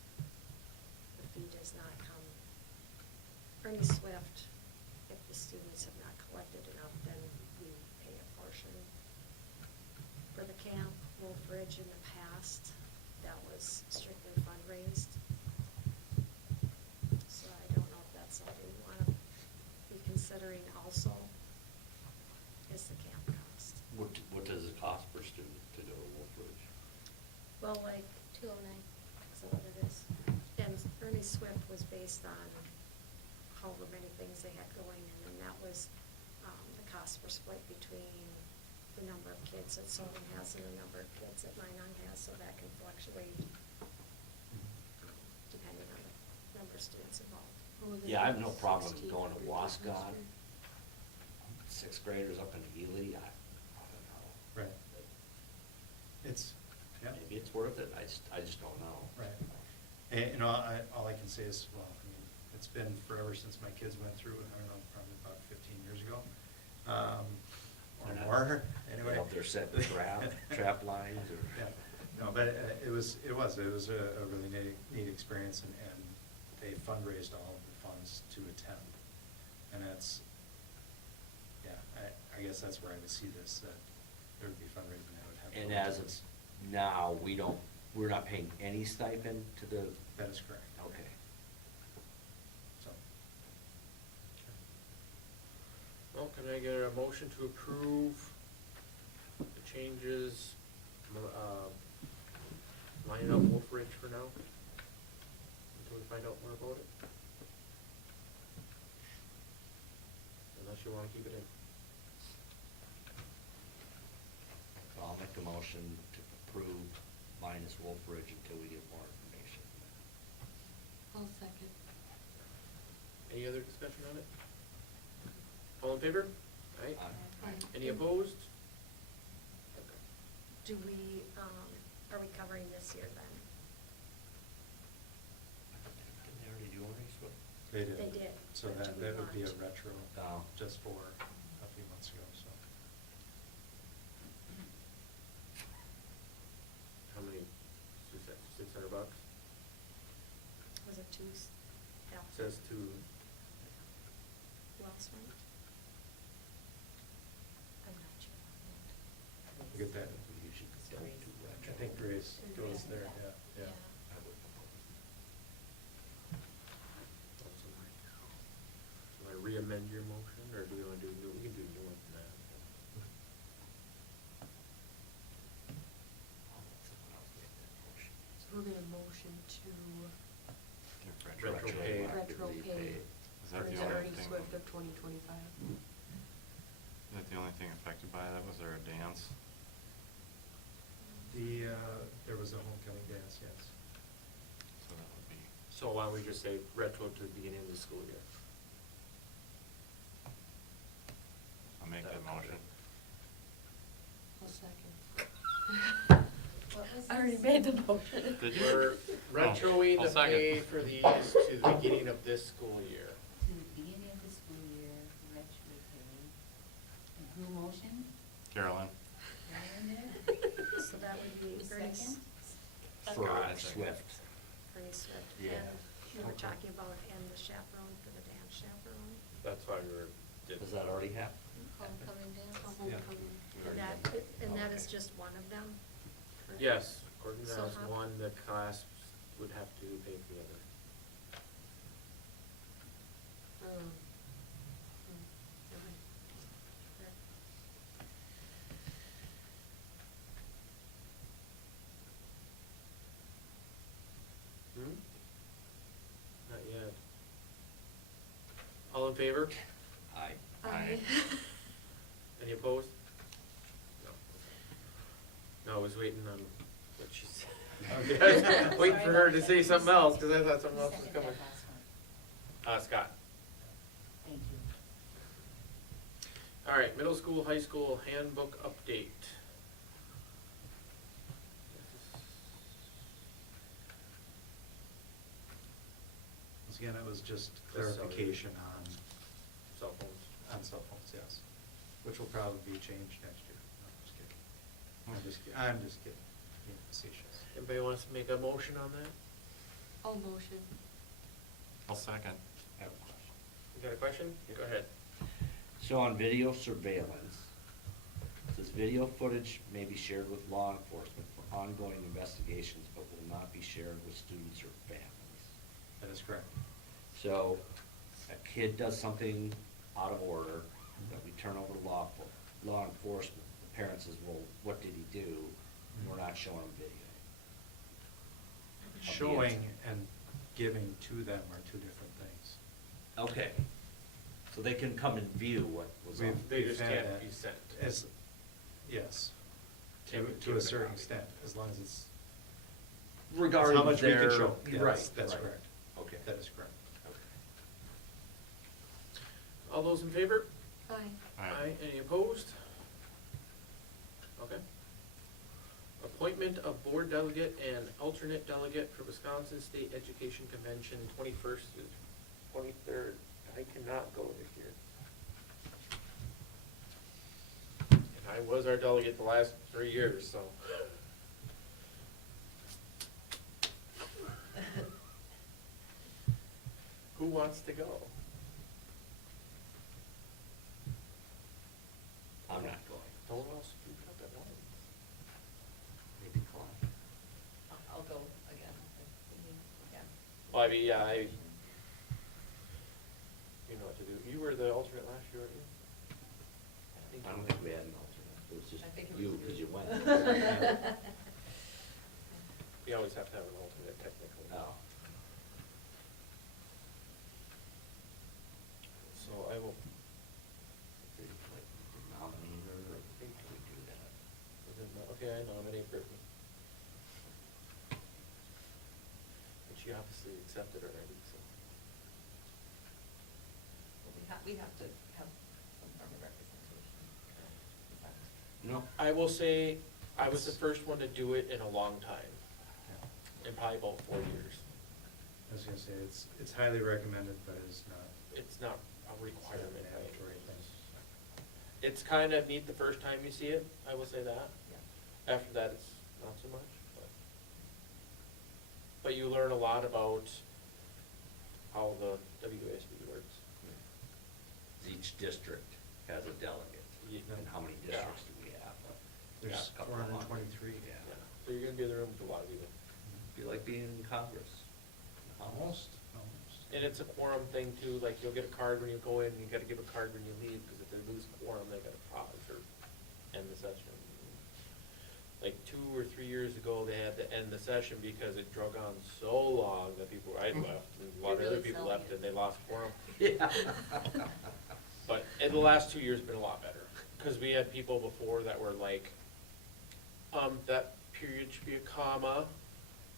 The fee does not come. Ernie Swift, if the students have not collected enough, then we pay a portion. For the camp, Wolf Ridge in the past, that was strictly fundraised. So I don't know if that's something we want to be considering also, is the camp cost. What does it cost per student to go to Wolf Ridge? Well, like, 209. is that what it is? And Ernie Swift was based on however many things they had going, and then that was, the costs were split between the number of kids that Solon has and the number of kids that Minot has, so that can fluctuate depending on the number of students involved. What was it, Yeah, I have no problem 16 going to for Wascot. this year? 6th graders up in Ely, I don't know. Right. It's, yeah. Maybe it's worth it, I just don't know. Right. And, all I can say is, well, I mean, it's been forever since my kids went through, I don't know, probably about 15 years ago, or more, anyway. Up there setting trap lines or. Yeah, no, but it was a really neat experience, and they fundraised all of the funds to attend. And that's, yeah, I guess that's where I would see this, that there would be fundraising that would have. And as of now, we're not paying any stipend to the, That is correct. okay. So, Well, can I get a motion to approve the changes, lining up Wolf Ridge for now? Until we find out more about it? Unless you wanna keep it in. I'll make a motion to approve minus Wolf Ridge until we get more information. I'll second. Any other discussion on it? All in favor? Aye. Aye. Any opposed? Do we, are we covering this year then? Didn't they already do Ernie Swift? they did. They did, So but that do we would be a want- retro, Oh. just for a few months ago, so. How many, $600? Was it two? Yeah. Says to, Who else went? I'm not sure. We'll get that. We usually go to retro. I think Grace goes there, yeah. I would. do I re-amend your motion, or do we wanna do, we can do new one than that? Someone else made that motion. So we're gonna motion to Retro pay. retro pay Is that the for only Ernie thing? Swift of 2025. Is that the only thing affected by that? Was there a dance? There was a homecoming dance, yes. So that would be, So why don't we just say retro to the beginning of the school year? I'll make that motion. I'll second. What was I already this? made the motion. Did you? We're retroing I'll the second. pay for these to the beginning of this school year. To the beginning of the school year, retro pay. And who motioned? Carolyn? Karen did? So that would be The Ernie, second? For God. Swift. Ernie Swift. Yeah. And we were Okay. talking about, and the chaperone for the dance chaperone. That's why we were. Does that already happen? Homecoming dance? A homecoming. And that is just one of them? correct? Yes, According to So as how- one, the class would have to pay for the other. Hmm? Not yet. All in favor? Aye. Aye. Any opposed? No. No, I was waiting on what she said. I was waiting for her to say something else, cause I thought something else was coming. Scott. Thank you. All right, middle school, high school handbook update. Once again, it was just Just clarification Cell phones. on cell phones, yes, which will probably be changed next year. No, I'm just kidding. I'm just kidding, being facetious. Anybody wants to make a motion on that? All motion. I'll second. I have a question. You got a question? Go ahead. So on video surveillance, it says video footage may be shared with law enforcement for ongoing investigations, but will not be shared with students or families. That is correct. So a kid does something out of order that we turn over to law enforcement. The parent says, well, what did he do? And we're not showing him video. Showing and giving to them are two different things. Okay. So they can come and view what was on. They We've just had can't that be sent. As, yes, Can't be to given a a certain copy. extent, as long as it's. Regarding How much we can their- show. Yes, Right, that's right. correct. Okay. That is correct. All those in favor? Aye. Any opposed? Okay. Appointment of board delegate and alternate delegate for Wisconsin State Education Convention, 21st to 23rd. I cannot go this year. And I was our delegate the last 3 years, so. Who wants to go? I'm not going. Don't all speak up at once. Maybe Clyde. I'll go again, if we need, yeah. Well, I mean, yeah, you know what to do. You were the alternate last year, weren't you? I don't think we had an alternate. It was just I think it you, was because you. you went. We always have to have an alternate technically. Oh. So I will, Nominate her, or can we do that? okay, I nominate Brittany. But she obviously accepted already, so. Well, we have to have some form of representation. No. I will say, I was the first one to do it in a long time, Yeah. in probably about 4 years. I was gonna say, it's highly recommended, but it's not. It's not a It's not requirement. a mandatory thing. It's kind of neat the first time you see it, I will say that. Yeah. After that, it's not so much, but you learn a lot about how the WSB works. Each district has a delegate. Yeah. And how many Yeah. districts do we have? We There's got a couple of 423. Yeah. Yeah, so you're gonna be in the room with a lot of people. Be like being in Congress. Almost. And it's a quorum thing too, like you'll get a card when you go in, and you gotta give a card when you leave, because if they lose quorum, they gotta pause or end the session. Like 2 or 3 years ago, they had to end the session because it drug on so long that people, I left, and a lot of You're other really people selling left it. and they lost quorum. Yeah. But in the last 2 years, been a lot better, because we had people before that were like, that period should be a comma,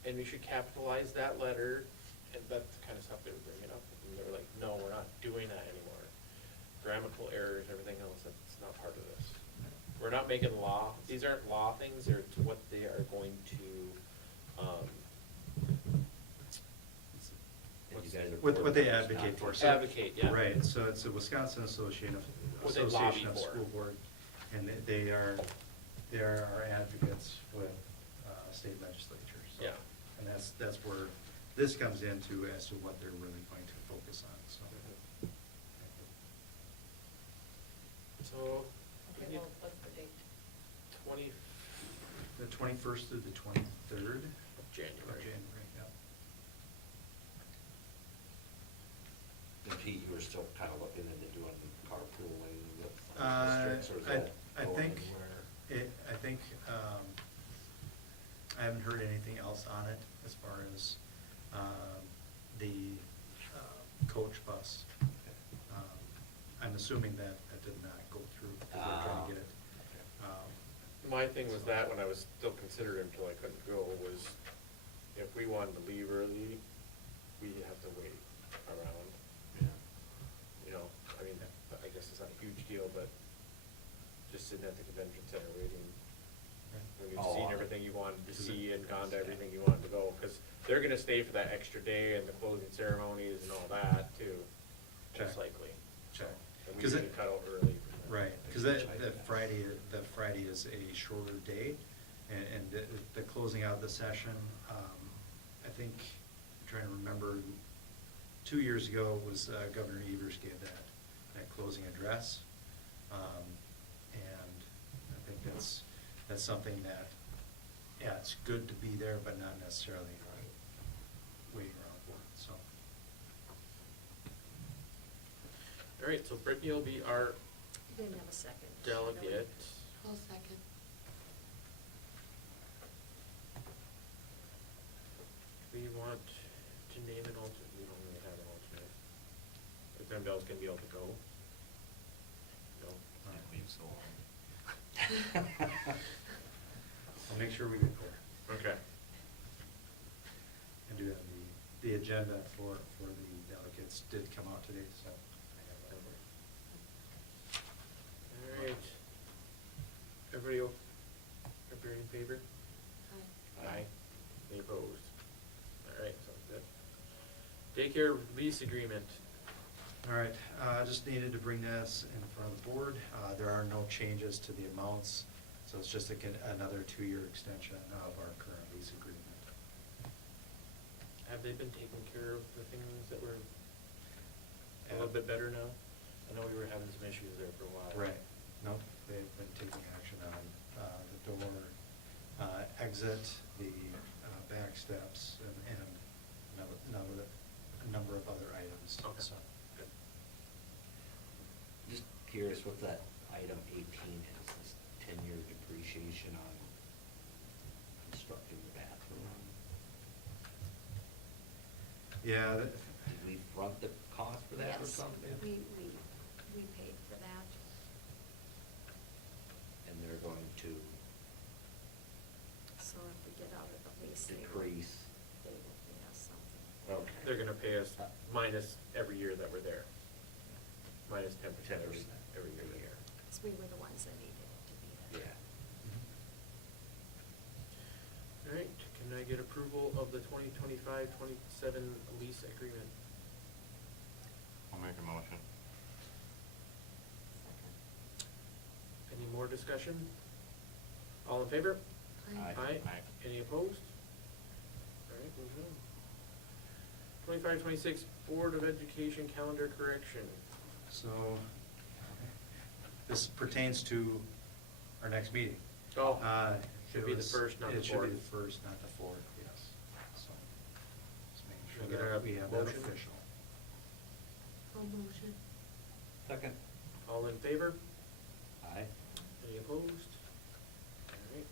and we should capitalize that letter, and that's the kind of stuff they were bringing up, and they were like, no, we're not doing that anymore. Grammatical errors, everything else, that's not part of this. We're not making law, these aren't law things, they're to what they are going to, And you guys are What they board members, advocate not for. just- So- Advocate, yeah. Right, so it's the Wisconsin Association What they lobby of for. School Board, and they are our advocates with state legislatures. So- Yeah. And that's where this comes into as to what they're really going to focus on, so. So, we Okay, need well, what's the date? 20, The 21st through the 23rd of January. January, yeah. And Pete, you were still kind of looking into doing carpooling with districts, or is I that going think, anywhere? I think, I haven't heard anything else on it as far as the coach bus. I'm assuming that did not go through, because they're trying to get it. My thing was that when I was still considering until I couldn't go was if we wanted to leave early, we have to wait around. Yeah. You know, I mean, I guess it's not a huge deal, but just sitting at the convention center waiting. When you've Oh, seen everything you wanted to see and gone to everything you wanted to go, because they're gonna stay for that extra day and the closing ceremonies and all that too, most Check. likely. Check. And we 'Cause usually it- cut out early. for that. Right, because that Friday is a shorter day, and the closing out the session, I think, I'm trying to remember, 2 years ago was Governor Evers gave that closing address. And I think that's something that, yeah, it's good to be there, but not necessarily waiting around for it, so. All right, so Brittany will be our You didn't have a second. delegate. I'll second. We want to name an alternate, we don't really have an alternate. If anybody else can be able to go. No? Can't leave so long. I'll make sure we get there. Okay. And do have the agenda for the delegates did come out today, so I have that over. All right. Everybody in favor? Aye. Any opposed? All right, sounds good. Daycare lease agreement. All right, just needed to bring this in front of the board. There are no changes to the amounts, so it's just another 2-year extension of our current lease agreement. Have they been taking care of the things that were a little bit better now? I know we were having some issues there for a while. Right, no, they've been taking action on the door exit, the back steps, and a number of other items, Okay. so. Good. Just curious what that item 18 is, this 10-year depreciation on constructing the bathroom. Yeah, Did we front the cost for that or Yes, something? we paid for that. And they're going to So if we get out of the lease, decrease. they will pay us something. Okay. They're gonna pay us minus every year that we're there. Minus 10% 10% every year we're there. Because we were the ones that needed it to be there. Yeah. All right, can I get approval of the 2025-27 lease agreement? I'll make a motion. Any more discussion? All in favor? Aye. Aye. Aye. Any opposed? All right, moving on. 25-26 Board of Education calendar correction. so this pertains to our next meeting. Oh, It should be the was- first, not the It should be fourth. the first, not the fourth, yes. So, just making Can I sure get that a we have that motion? official. I'll motion. Second. All in favor? Aye. Any opposed? All right.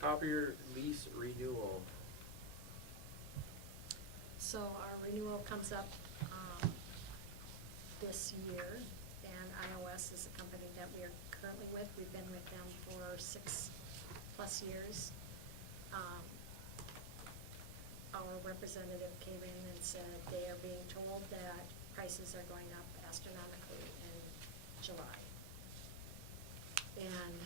Copier lease renewal. So our renewal comes up this year, and iOS is a company that we are currently with. We've been with them for 6+ years. Our representative came in and said they are being told that prices are going up astronomically in July. And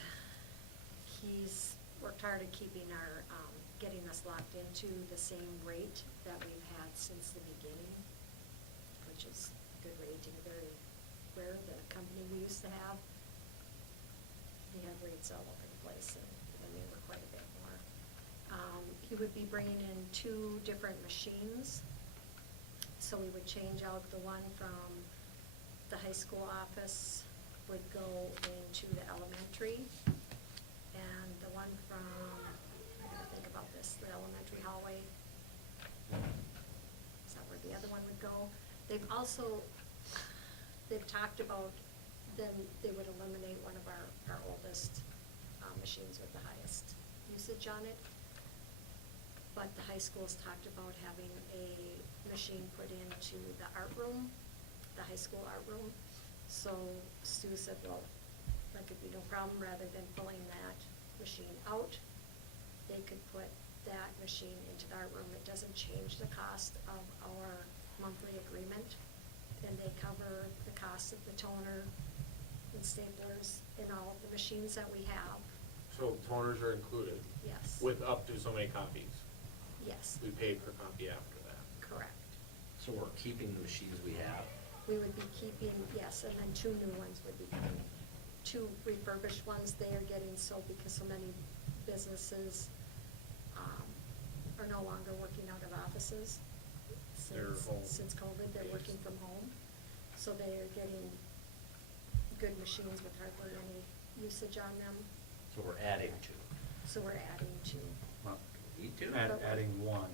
he's worked hard at keeping our, getting us locked into the same rate that we've had since the beginning, which is good rating, very rare. The company we used to have, we had rates all over the place, and they were quite a bit more. He would be bringing in 2 different machines. So we would change out the one from the high school office would go into the elementary, and the one from They've also, they've talked about, then they would eliminate one of our oldest machines with the highest usage on it. But the high school's talked about having a machine put into the art room, the high school art room. So Stu said, well, that could be no problem, rather than pulling that machine out, they could put that machine into the art room. It doesn't change the cost of our monthly agreement, and they cover the cost of the toner and staplers and all of the machines that we have. So toners are included? Yes. With up to so many copies? Yes, We paid per copy after that? correct. So we're keeping the machines we have? We would be keeping, yes, and then 2 new ones would be coming. 2 refurbished ones, they are getting so, because so many businesses are no longer working out of offices. They're home Since COVID, they're working based. from home. So they are getting good machines with hardly any usage on them. So we're adding two. So we're adding 2. Well, We do. adding one,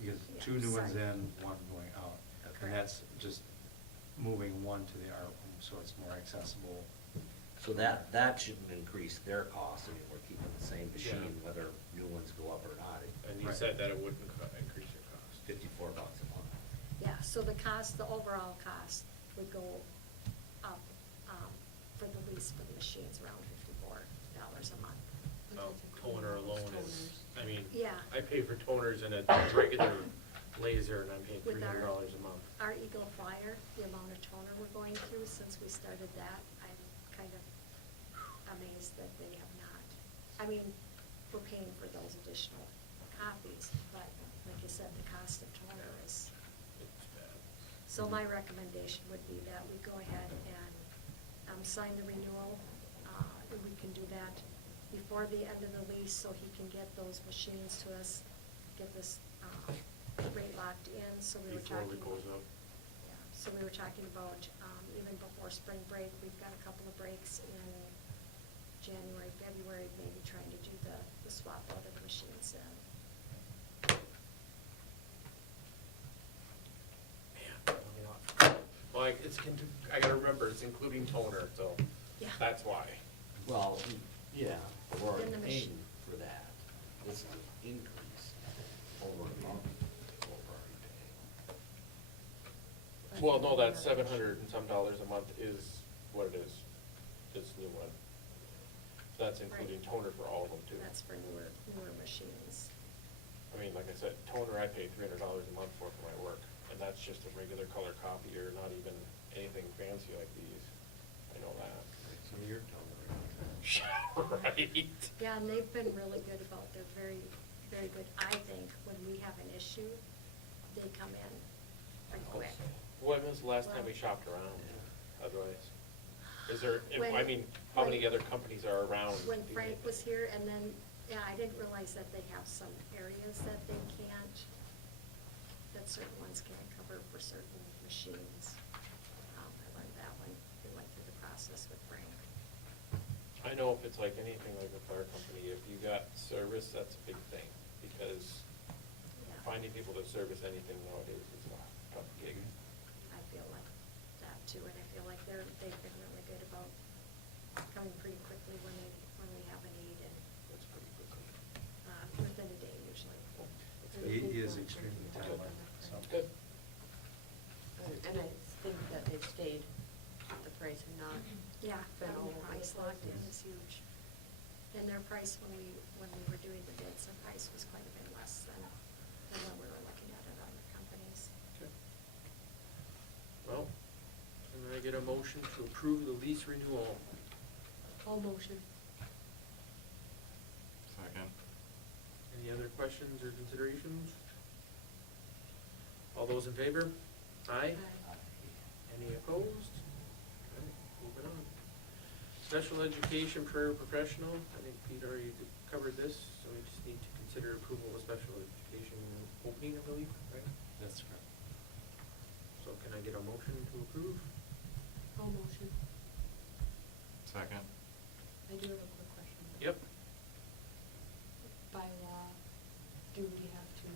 because Yeah, 2 new ones sorry. in, 1 going out. Correct. And that's just moving one to the art room, so it's more accessible. So that shouldn't increase their cost. I mean, we're keeping the same machine, Yeah. whether new ones go up or not. And you Right. said that it wouldn't increase your cost. $54 a month. Yeah, so the cost, the overall cost would go up for the lease for the machines, around $54 a month. Toner alone is, I mean, Yeah. I pay for toners and a regular laser, and I'm paying With our- $300 a month. Our Eagle Flyer, the amount of toner we're going through since we started that, I'm kind of amazed that they have not. I mean, we're paying for those additional copies, but like you said, the cost of toner is. It's bad. So my recommendation would be that we go ahead and sign the renewal. That we can do that before the end of the lease, so he can get those machines to us, get this rate locked in, so we were Before talking. it goes up. Yeah, so we were talking about, even before spring break, we've got a couple of breaks in January, February, maybe trying to do the swap out of the machines then. Man, well, I gotta remember, it's including toner, so Yeah. that's why. Well, yeah, we're already Then the machine- paying for that. This is an increase over a month, what we're already paying. Well, no, that $700 and some a month is what it is, this new one. So that's including Right. toner for all of them too. That's for newer machines. I mean, like I said, toner I pay $300 a month for my work, and that's just a regular color copier, not even anything fancy like these. I know that. So you're telling Right. Yeah, and they've been really good about, they're very, very good. I think when we have an issue, they come in pretty quick. When was the last time we Well- shopped around, otherwise? Is there, When- I mean, how many when- other companies are around? When do you Frank think? was here, and then, yeah, I didn't realize that they have some areas that they can't, that certain ones can't cover for certain machines. I learned that when we went through the process with Frank. I know if it's like anything like a car company, if you got service, that's a big thing, because Yeah. finding people to service anything nowadays is a tough gig. I feel like that too, and I feel like they've been really good about coming pretty quickly when we have a need, and That's pretty quickly. within a day usually. He is extremely talented, so. Good. And I think that they've stayed at the price and not. Yeah, Been having all the over price the locked in place. is huge. And their price, when we were doing the bids, their price was quite a bit less than when we were looking at it on the companies. Okay. Well, can I get a motion to approve the lease renewal? All motion. Second. Any other questions or considerations? All those in favor? Aye. Any opposed? Okay, moving on. Special education paraprofessional, I think Pete already covered this, so we just need to consider approval of a special education opening, I believe, right? That's correct. So can I get a motion to approve? All motion. Second. I do have a quick question. Yep. By law, do we have to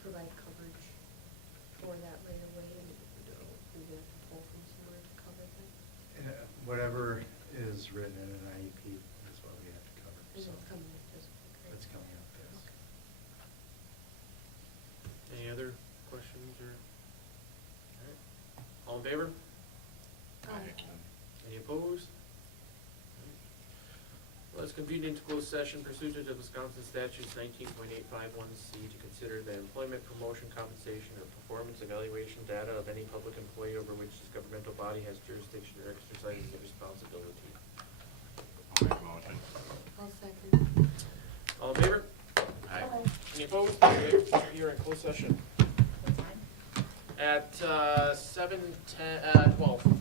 provide coverage for that is written in an IEP is what we have to cover, Is so. it coming up this week, right? It's coming up, yes. Any other questions or? All right. All in favor? Any opposed? Let's convene into closed session pursuant to Wisconsin statutes 19.851C to consider the employment, promotion, compensation, or performance evaluation data of any public employee over which this governmental body has jurisdiction or exercises a responsibility. I'll make a motion. I'll second. All in favor? Aye. Any opposed? Okay, you're in closed session What time? at 7:10, 12.